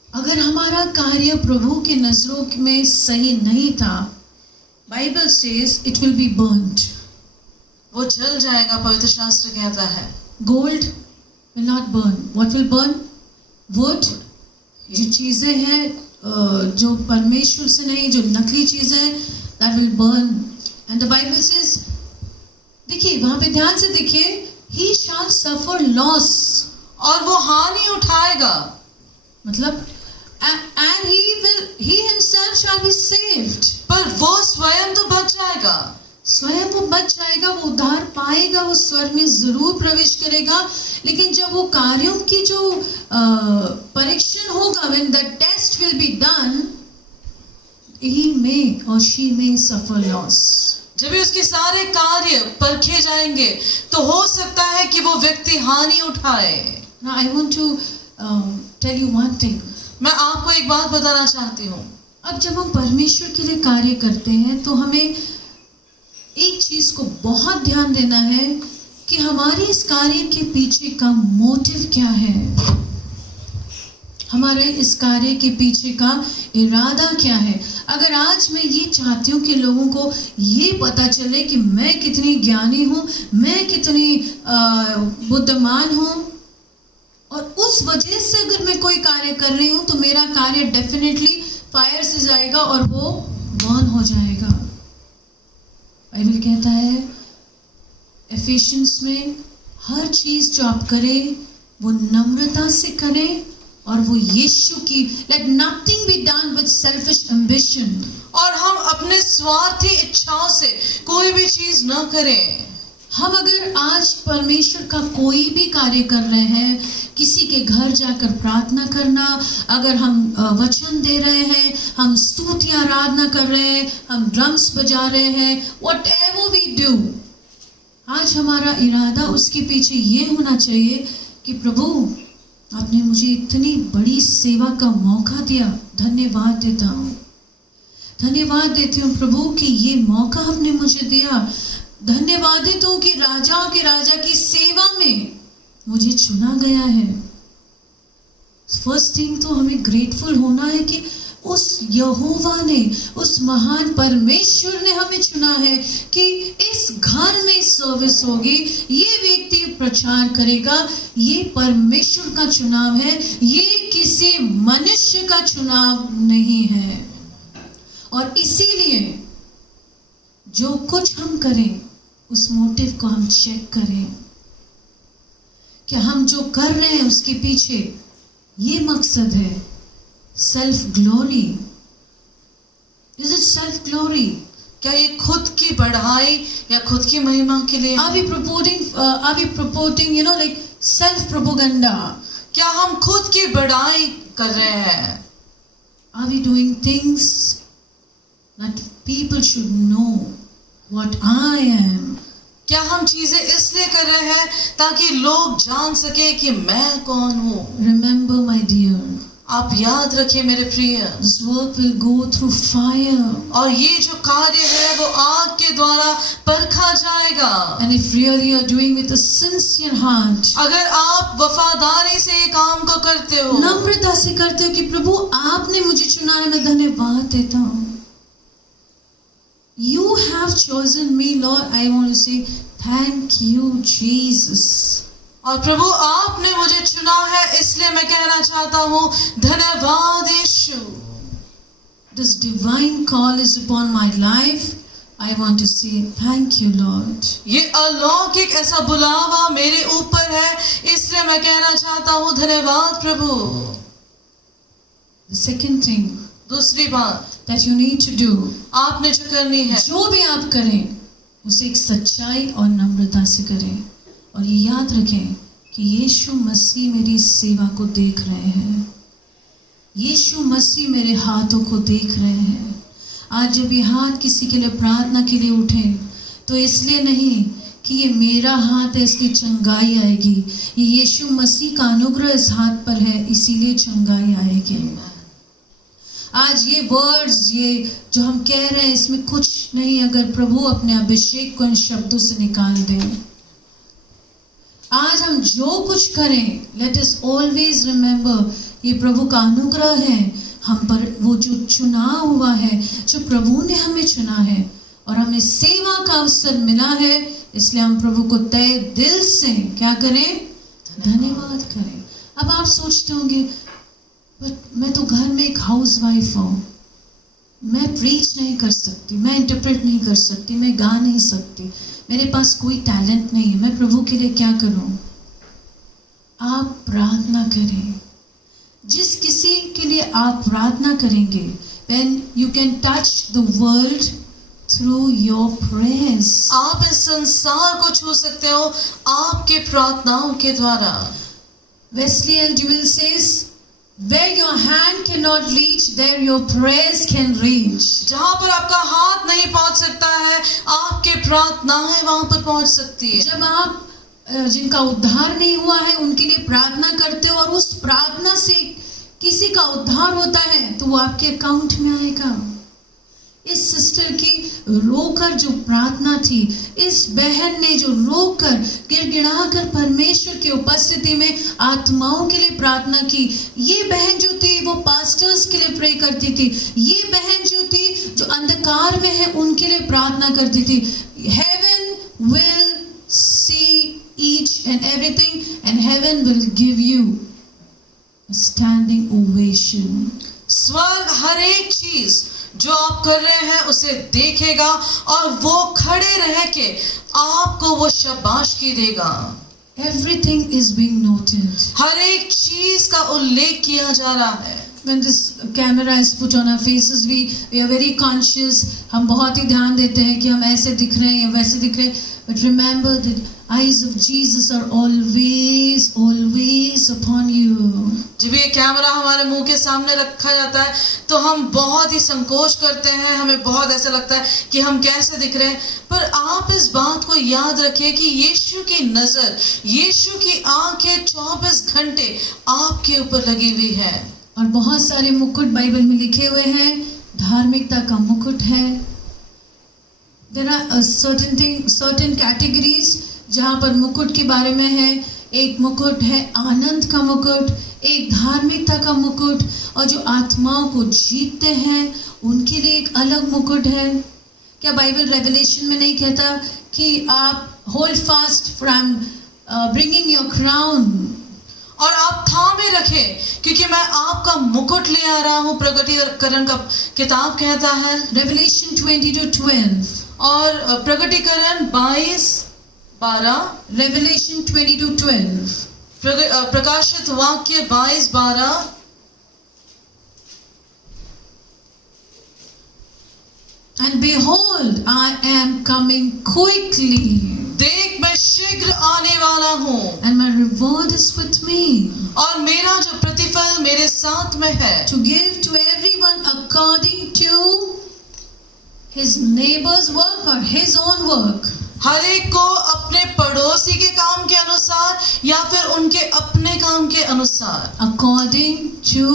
अगर हमारा कार्य प्रभु की नजरों में सही नहीं था, Bible says it will B burned. वो जल जाएगा. पवित्र शास्त्र कहता है gold will not burn. What will burn? Would. जो चीजें हैं जो परमेश्वर से नहीं, जो नकली चीजें हैं, that will burn. And the Bible says, देखिए वहां पे ध्यान से देखिए, ही शैल सफर लॉस. और वो हानि उठाएगा. मतलब and he himself shall be saved. पर वो स्वयं तो बच जाएगा. स्वयं वो बच जाएगा, वो उद्धार पाएगा, वो स्वर्ग में जरूर प्रवेश करेगा. लेकिन जब वो कार्यों की जो परीक्षण होगा, when the test will be done, he may or she may suffer loss. जब भी उसके सारे कार्य परखे जाएंगे तो हो सकता है कि वो व्यक्ति हानि उठाए. Now I want to tell you one thing. मैं आपको एक बात बताना चाहती हूँ. अब जब हम परमेश्वर के लिए कार्य करते हैं तो हमें एक चीज को बहुत ध्यान देना है कि हमारे इस कार्य के पीछे का मोटिव क्या है, हमारे इस कार्य के पीछे का इरादा क्या है. अगर आज मैं ये चाहती हूँ कि लोगों को ये पता चले कि मैं कितनी ज्ञानी हूँ, मैं कितनी बुद्धिमान हूँ, और उस वजह से अगर मैं कोई कार्य कर रही हूँ, तो मेरा कार्य डेफिनेटली फायर से जाएगा और वो बर्न हो जाएगा. बाइबल कहता है एफिशिएंस में, हर चीज जो आप करें वो नम्रता से करें, और वो यीशु की, let nothing be done with selfish ambition. और हम अपने स्वार्थी इच्छाओं से कोई भी चीज न करें. हम अगर आज परमेश्वर का कोई भी कार्य कर रहे हैं, किसी के घर जाकर प्रार्थना करना, अगर हम वचन दे रहे हैं, हम स्तुति आराधना कर रहे हैं, हम ड्रम्स बजा रहे हैं, whatever we do, आज हमारा इरादा उसके पीछे ये होना चाहिए कि प्रभु आपने मुझे इतनी बड़ी सेवा का मौका दिया, धन्यवाद देता हूँ, धन्यवाद देती हूँ प्रभु कि ये मौका आपने मुझे दिया. धन्यवाद देता हूँ कि राजाओं के राजा की सेवा में मुझे चुना गया है. फर्स्ट थिंग तो हमें ग्रेटफुल होना है कि उस यहोवा ने, उस महान परमेश्वर ने हमें चुना है कि इस घर में सर्विस होगी, ये व्यक्ति प्रचार करेगा। ये परमेश्वर का चुनाव है, ये किसी मनुष्य का चुनाव नहीं है। और इसीलिए जो कुछ हम करें उस मोटिव को हम चेक करें कि हम जो कर रहे हैं उसके पीछे ये मकसद है, self glory. Is it self glory? क्या ये खुद की बढ़ाई या खुद की महिमा के लिए? Are we promoting, like self propaganda? क्या हम खुद की बढ़ाई कर रहे हैं? Are we doing things that people should know what I am? क्या हम चीजें इसलिए कर रहे हैं ताकि लोग जान सके कि मैं कौन हूँ? Remember, my dear, आप याद रखिए मेरे प्रिय, this work will go through fire. और ये जो कार्य है वो आग के द्वारा परखा जाएगा। And if really you are doing with a sincere heart, अगर आप वफादारी से ये काम को करते हो, नम्रता से करते हो कि प्रभु आपने मुझे चुना है, मैं धन्यवाद देता हूँ। You have chosen me, Lord. I want to say thank you, Jesus. और प्रभु आपने मुझे चुना है, इसलिए मैं कहना चाहता हूँ धन्यवाद यीशु। This divine call is upon my life. I want to say thank you, Lord. ये अलौकिक ऐसा बुलावा मेरे ऊपर है, इसलिए मैं कहना चाहता हूँ धन्यवाद प्रभु। The second thing दूसरी बात that you need to do, आपने जो करनी है, जो भी आप करें उसे एक सच्चाई और नम्रता से करें। और ये याद रखें कि यीशु मसीह मेरी सेवा को देख रहे हैं, यीशु मसीह मेरे हाथों को देख रहे हैं। आज जब ये हाथ किसी के लिए प्रार्थना के लिए उठे तो इसलिए नहीं कि ये मेरा हाथ है इसकी चंगाई आएगी, ये यीशु मसीह का अनुग्रह इस हाथ पर है इसीलिए चंगाई आएगी। आज ये वर्ड्स, ये जो हम कह रहे हैं, इसमें कुछ नहीं अगर प्रभु अपने अभिषेक को इन शब्दों से निकाल दें। आज हम जो कुछ करें, लेट अस ऑलवेज रिमेंबर ये प्रभु का अनुग्रह है हम पर, वो जो चुनाव हुआ है, जो प्रभु ने हमें चुना है और हमें सेवा का अवसर मिला है, इसलिए हम प्रभु को तय दिल से क्या करें? धन्यवाद करें। अब आप सोचते होंगे बट मैं तो घर में एक हाउस वाइफ हूँ, मैं प्रीच नहीं कर सकती, मैं इंटरप्रेट नहीं कर सकती, मैं गा नहीं सकती, मेरे पास कोई टैलेंट नहीं है, मैं प्रभु के लिए क्या करूं? आप प्रार्थना करें। जिस किसी के लिए आप प्रार्थना करेंगे, when you can touch the world through your prayers, आप इस संसार को छू सकते हो आपके प्रार्थनाओं के द्वारा। Wesley and Duell says, where your hand cannot reach, there your prayers can reach. जहाँ पर आपका हाथ नहीं पहुँच सकता है, आपके प्रार्थनाएं वहाँ पर पहुँच सकती है। जब आप जिनका उद्धार नहीं हुआ है उनके लिए प्रार्थना करते हो और उस प्रार्थना से किसी का उद्धार होता है तो वो आपके अकाउंट में आएगा। इस सिस्टर की रोकर जो प्रार्थना थी, इस बहन ने जो रोकर गिड़गिड़ाकर परमेश्वर की उपस्थिति में आत्माओं के लिए प्रार्थना की, ये बहन जो थी वो पास्टर्स के लिए प्रे करती थी, ये बहन जो थी जो अंधकार में है उनके लिए प्रार्थना करती थी। Heaven will see each and everything and heaven will give you a standing ovation. स्वर्ग हर एक चीज जो आप कर रहे हैं उसे देखेगा और वो खड़े रह के आपको वो शाबाशी देगा। Everything is being noted. हर एक चीज का उल्लेख किया जा रहा है। When this camera is put on our faces, we are very conscious. हम बहुत ही ध्यान देते हैं कि हम ऐसे दिख रहे हैं या वैसे दिख रहे हैं। But remember the eyes of Jesus are always upon you. जब ये कैमरा हमारे मुंह के सामने रखा जाता है तो हम बहुत ही संकोच करते हैं, हमें बहुत ऐसा लगता है कि हम कैसे दिख रहे हैं। पर आप इस बात को याद रखिए कि यीशु की नजर, यीशु की आंखें 24 घंटे आपके ऊपर लगी हुई है। और बहुत सारे मुकुट बाइबल में लिखे हुए हैं, धार्मिकता का मुकुट है। There are certain categories जहाँ पर मुकुट के बारे में है। एक मुकुट है आनंद का मुकुट, एक धार्मिकता का मुकुट, और जो आत्माओं को जीतते हैं उनके लिए एक अलग मुकुट है। क्या बाइबल रेवलेशन में नहीं कहता कि आप hold fast from bringing your crown, और आप थामे रखें क्योंकि मैं आपका मुकुट ले आ रहा हूँ, प्रकटीकरण का किताब कहता है। रेवलेशन 20:12, और प्रकटीकरण 22:12, रेवलेशन 20:12, प्रकाशित वाक्य 22:12, and behold I am coming quickly, देख मैं शीघ्र आने वाला हूँ, and my reward is with me, और मेरा जो प्रतिफल मेरे साथ में है, to give to everyone according to his neighbor's work or his own work. हर एक को अपने पड़ोसी के काम के अनुसार या फिर उनके अपने काम के अनुसार, According to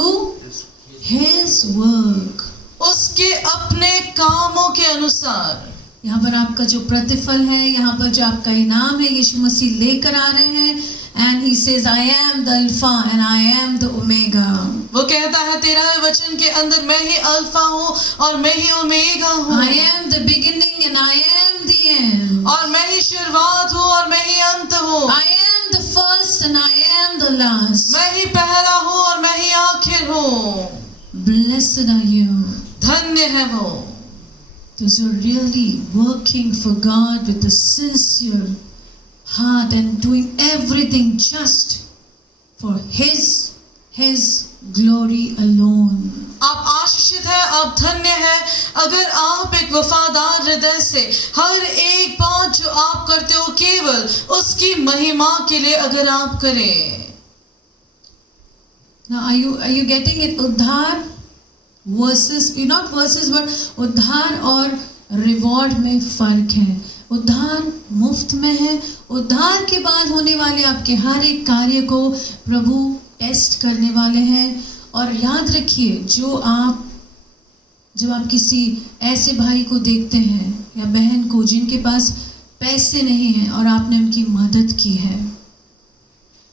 his work. उसके अपने कामों के अनुसार। यहाँ पर आपका जो प्रतिफल है, यहाँ पर जो आपका इनाम है, यीशु मसीह लेकर आ रहे हैं। And he says, I am the Alpha and I am the Omega. वो कहता है 13वें वचन के अंदर, मैं ही अल्फा हूँ और मैं ही ओमेगा हूँ, I am the beginning and I am the end. और मैं ही शुरुआत हूँ और मैं ही अंत हूँ, I am the first and I am the last. मैं ही पहला हूँ और मैं ही आखिर हूँ। Blessed are you. धन्य है वो Those who are really working for God with a sincere heart and doing everything just for His glory alone. आप आशीषित है, आप धन्य है अगर आप एक वफादार हृदय से हर एक बात जो आप करते हो केवल उसकी महिमा के लिए अगर आप करें। Now are you getting it? उद्धार versus, not versus but उद्धार और रिवॉर्ड में फर्क है। उद्धार मुफ्त में है, उद्धार के बाद होने वाले आपके हर एक कार्य को प्रभु टेस्ट करने वाले हैं। और याद रखिए, जब आप किसी ऐसे भाई को देखते हैं या बहन को जिनके पास पैसे नहीं हैं और आपने उनकी मदद की है,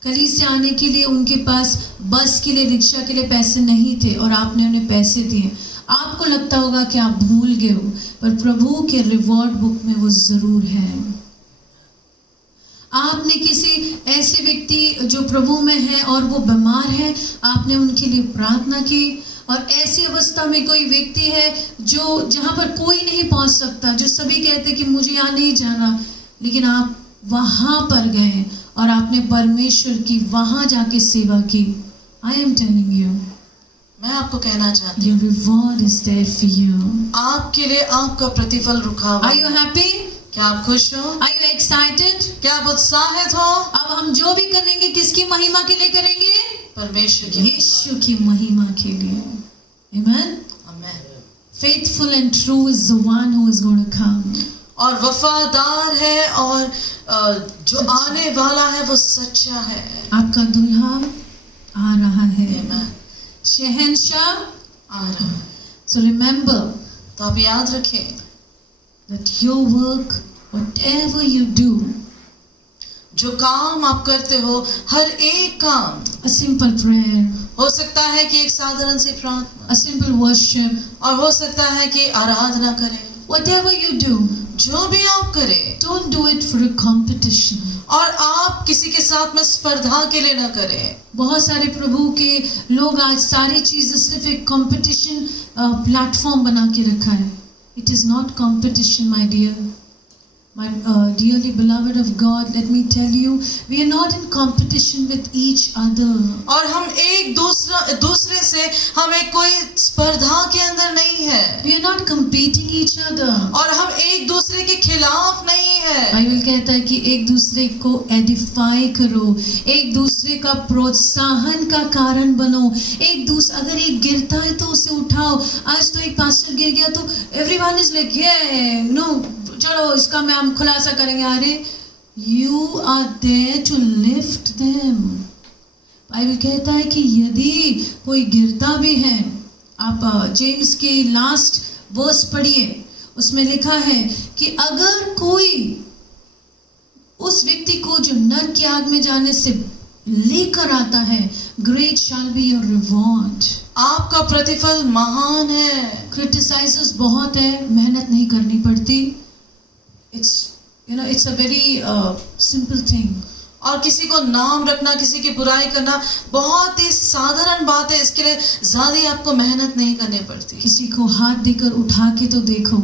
कलीसिया आने के लिए उनके पास बस के लिए, रिक्शा के लिए पैसे नहीं थे और आपने उन्हें पैसे दिए, आपको लगता होगा कि आप भूल गए हो, पर प्रभु के रिवॉर्ड बुक में वो जरूर है। आपने किसी ऐसे व्यक्ति जो प्रभु में है और वो बीमार है, आपने उनके लिए प्रार्थना की, और ऐसी अवस्था में कोई व्यक्ति है जो जहां पर कोई नहीं पहुंच सकता, जो सभी कहते कि मुझे यहाँ नहीं जाना, लेकिन आप वहां पर गए और आपने परमेश्वर की वहां जाके सेवा की। आई एम टेलिंग यू, मैं आपको कहना चाहती your reward is there for you. आपके लिए आपका प्रतिफल रुका हुआ। Are you happy? क्या आप खुश हो? Are you excited? क्या आप उत्साहित हो? अब हम जो भी करेंगे किसकी महिमा के लिए करेंगे? परमेश्वर की, यीशु की महिमा के लिए। आमेन। आमेन। Faithful and true is the one who is going to come. और वफादार है और जो आने वाला है वो सच्चा है। आपका दुल्हा आ रहा है, आमेन। शहंशाह आ रहा है। So remember तो आप याद रखें that your work, whatever you do, जो काम आप करते हो, हर एक काम, a simple prayer, हो सकता है कि एक साधारण सी प्रार्थना, a simple worship, और हो सकता है कि आराधना करें, whatever you do, जो भी आप करें, don't do it for a competition. और आप किसी के साथ में स्पर्धा के लिए न करें। बहुत सारे प्रभु के लोग आज सारी चीजें सिर्फ एक कंपटीशन प्लेटफॉर्म बना के रखा है। It is not competition, my dear. My dearly beloved of God, let me tell you, we are not in competition with each other. और हम एक दूसरे से हमें कोई स्पर्धा के अंदर नहीं है। We are not competing each other. और हम एक दूसरे के खिलाफ नहीं है। बाइबल कहता है कि एक दूसरे को एडिफाई करो, एक दूसरे का प्रोत्साहन का कारण बनो, अगर एक गिरता है तो उसे उठाओ। आज तो एक पास्टर गिर गया तो everyone is like, yeah, no, चलो इसका मैं हम खुलासा करेंगे। अरे you are there to lift them. Bible कहता है कि यदि कोई गिरता भी है, आप जेम्स के लास्ट वर्स पढ़िए, उसमें लिखा है कि अगर कोई उस व्यक्ति को जो नरक की आग में जाने से लेकर आता है, great shall be your reward. आपका प्रतिफल महान है। Criticizers बहुत है, मेहनत नहीं करनी पड़ती. It's a very simple thing. और किसी को नाम रखना, किसी की बुराई करना बहुत ही साधारण बात है। इसके लिए ज्यादा आपको मेहनत नहीं करनी पड़ती। किसी को हाथ देकर उठा के तो देखो,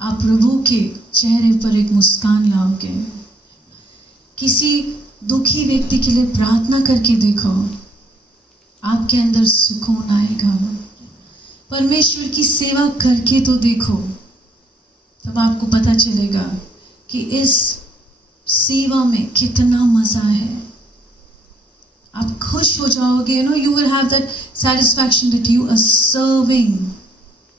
आप प्रभु के चेहरे पर एक मुस्कान लाओगे. किसी दुखी व्यक्ति के लिए प्रार्थना करके देखो, आपके अंदर सुकून आएगा. परमेश्वर की सेवा करके तो देखो, तब आपको पता चलेगा कि इस सेवा में कितना मजा है. आप खुश हो जाओगे. You will have that satisfaction that you are serving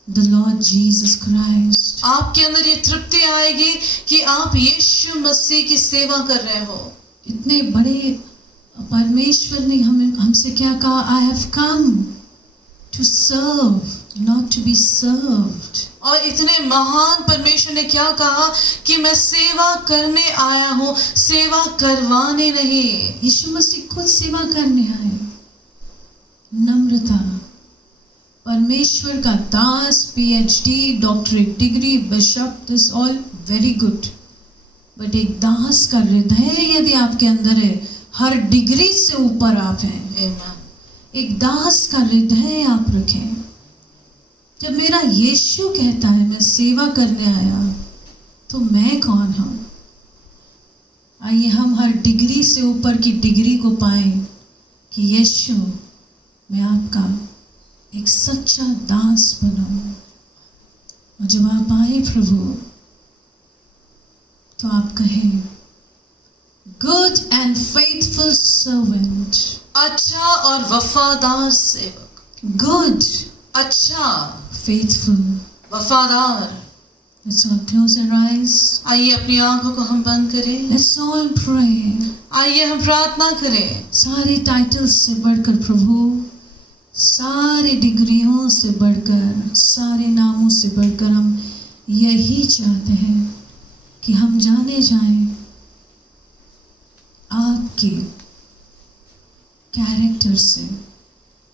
the Lord Jesus Christ. आपके अंदर ये तृप्ति आएगी कि आप यीशु मसीह की सेवा कर रहे हो. इतने बड़े परमेश्वर ने हमसे क्या कहा? I have come to serve, not to be served. और इतने महान परमेश्वर ने क्या कहा कि मैं सेवा करने आया हूँ, सेवा करवाने नहीं. यीशु मसीह खुद सेवा करने आए. नम्रता. परमेश्वर का दास, PhD, doctorate degree, bishop, this all very good. But एक दास का हृदय यदि आपके अंदर है, हर डिग्री से ऊपर आप हैं. Amen. एक दास का हृदय आप रखें. जब मेरा यीशु कहता है मैं सेवा करने आया, तो मैं कौन हूं? आइए हम हर डिग्री से ऊपर की डिग्री को पाएं कि यीशु, मैं आपका एक सच्चा दास बनाऊं. और जब आप आए प्रभु, तो आप कहें, गुड एंड फेथफुल सर्वेंट. अच्छा और वफादार सेवक. गुड, अच्छा, faithful. वफादार. Let's all close our eyes. आइए अपनी आंखों को हम बंद करें. Let's all pray. आइए हम प्रार्थना करें. सारे टाइटल्स से बढ़कर प्रभु, सारे डिग्रियों से बढ़कर, सारे नामों से बढ़कर हम यही चाहते हैं कि हम जाने जाएं आपके कैरेक्टर से.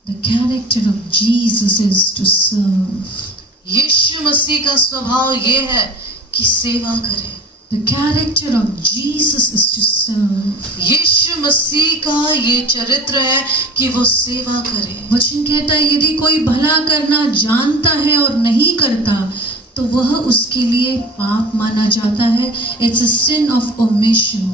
The character of Jesus is to serve. यीशु मसीह का स्वभाव ये है कि सेवा करे. The character of Jesus is to serve. यीशु मसीह का ये चरित्र है कि वो सेवा करे. वचन कहता है यदि कोई भला करना जानता है और नहीं करता, तो वह उसके लिए पाप माना जाता है. It's a sin of omission.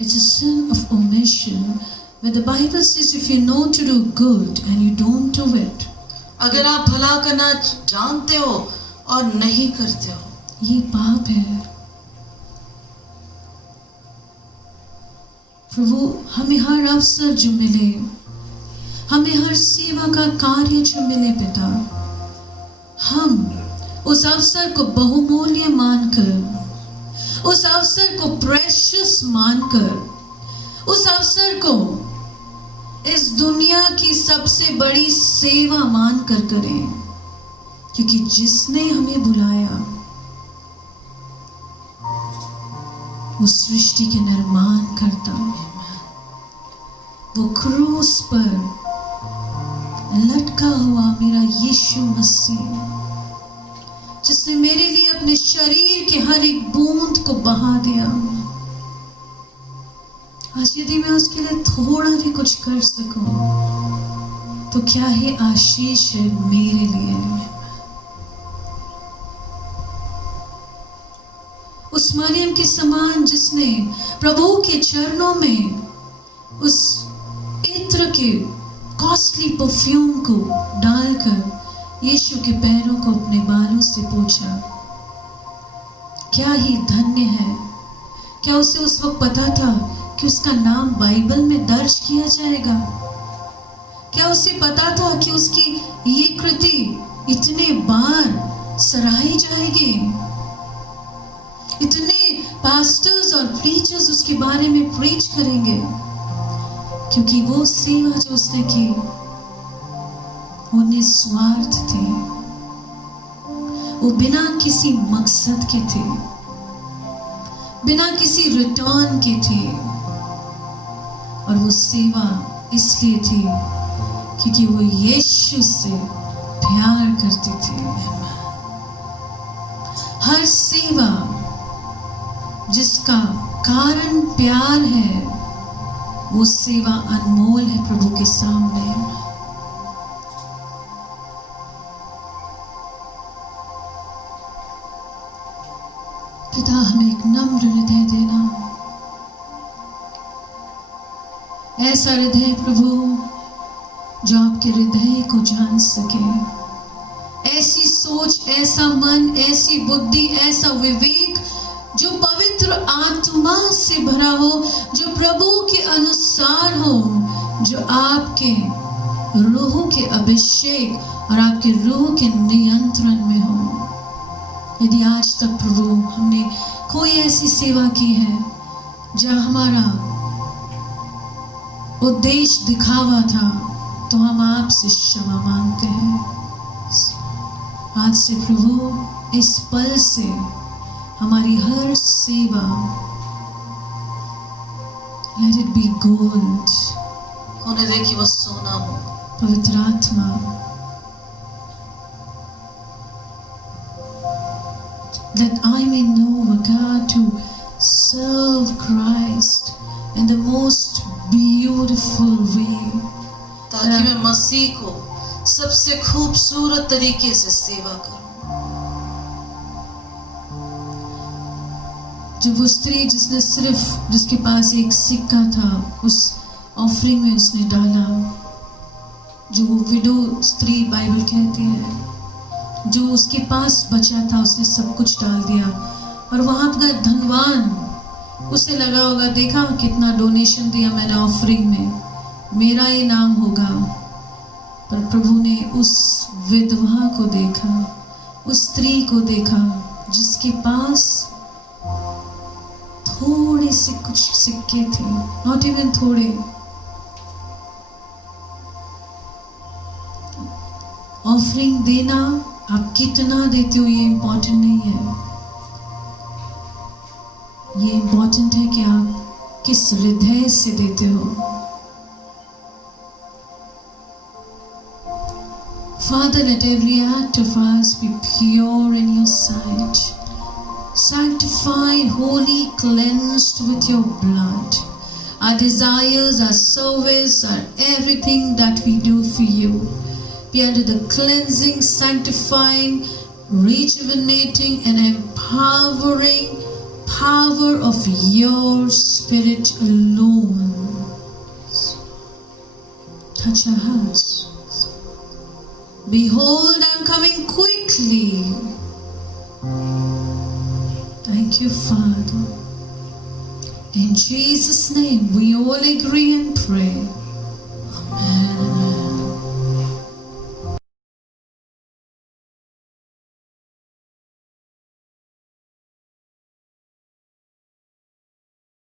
It's a sin of omission. Where the Bible says if you know to do good and you don't do it, अगर आप भला करना जानते हो और नहीं करते हो, ये पाप है. प्रभु हमें हर अवसर जो मिले, हमें हर सेवा का कार्य जो मिले पिता, हम उस अवसर को बहुमूल्य मानकर, उस अवसर को प्रेशियस मानकर, उस अवसर को इस दुनिया की सबसे बड़ी सेवा मानकर करें. क्योंकि जिसने हमें बुलाया वो सृष्टि के निर्माण करता, वो क्रूस पर लटका हुआ मेरा यीशु मसीह, जिसने मेरे लिए अपने शरीर के हर एक बूंद को बहा दिया. आज यदि मैं उसके लिए थोड़ा भी कुछ कर सकूं, तो क्या ही आशीष है मेरे लिए. उस मरियम के समान जिसने प्रभु के चरणों में उस इत्र के कॉस्टली परफ्यूम को डालकर यीशु के पैरों को अपने बालों से पोंछा, क्या ही धन्य है. क्या उसे उस वक्त पता था कि उसका नाम बाइबल में दर्ज किया जाएगा? क्या उसे पता था कि उसकी ये कृति इतने बार सराही जाएगी? इतने पास्टर्स और प्रीचर्स उसके बारे में प्रीच करेंगे, क्योंकि वो सेवा जो उसने की वो निस्वार्थ थे, वो बिना किसी मकसद के थे. बिना किसी रिटर्न के थे, और वो सेवा इसलिए थी क्योंकि वो यीशु से प्यार करती थी। हर सेवा जिसका कारण प्यार है, वो सेवा अनमोल है प्रभु के सामने। पिता, हमें एक नम्र हृदय देना, ऐसा हृदय प्रभु जो आपके हृदय को जान सके, ऐसी सोच, ऐसा मन, ऐसी बुद्धि, ऐसा विवेक जो पवित्र आत्मा से भरा हो, जो प्रभु के अनुसार हो, जो आपके रूह के अभिषेक और आपके रूह के नियंत्रण में हो। यदि आज तक प्रभु हमने कोई ऐसी सेवा की है जहाँ हमारा उद्देश्य दिखावा था, तो हम आपसे क्षमा मांगते हैं। आज से प्रभु इस पल से हमारी हर सेवा, let it be gold, होने दे कि वो सोना हो। पवित्र आत्मा, that I may know, O God, to serve Christ in the most beautiful way. ताकि मैं मसीह को सबसे खूबसूरत तरीके से सेवा करूं। जब वो स्त्री जिसने सिर्फ, जिसके पास एक सिक्का था, उस ऑफरिंग में उसने डाला, जो वो विडो स्त्री बाइबल कहती है, जो उसके पास बचा था उसने सब कुछ डाल दिया, और वहां का धनवान, उसे लगा होगा, देखा कितना डोनेशन दिया मैंने ऑफरिंग में, मेरा ये नाम होगा। पर प्रभु ने उस विधवा को देखा, उस स्त्री को देखा जिसके पास थोड़े से कुछ सिक्के थे, नॉट इवन थोड़े। ऑफरिंग देना, आप कितना देते हो ये इम्पोर्टेंट नहीं है, ये इम्पोर्टेंट है कि आप किस हृदय से देते हो। Father, let every act of us be pure in your sight, sanctified, holy, cleansed with your blood. Our desires, our service, our everything that we do for you be under the cleansing, sanctifying, rejuvenating and empowering power of your Spirit alone. Touch our hearts. Behold, I'm coming quickly. Thank you, Father. In Jesus' name, we all agree and pray.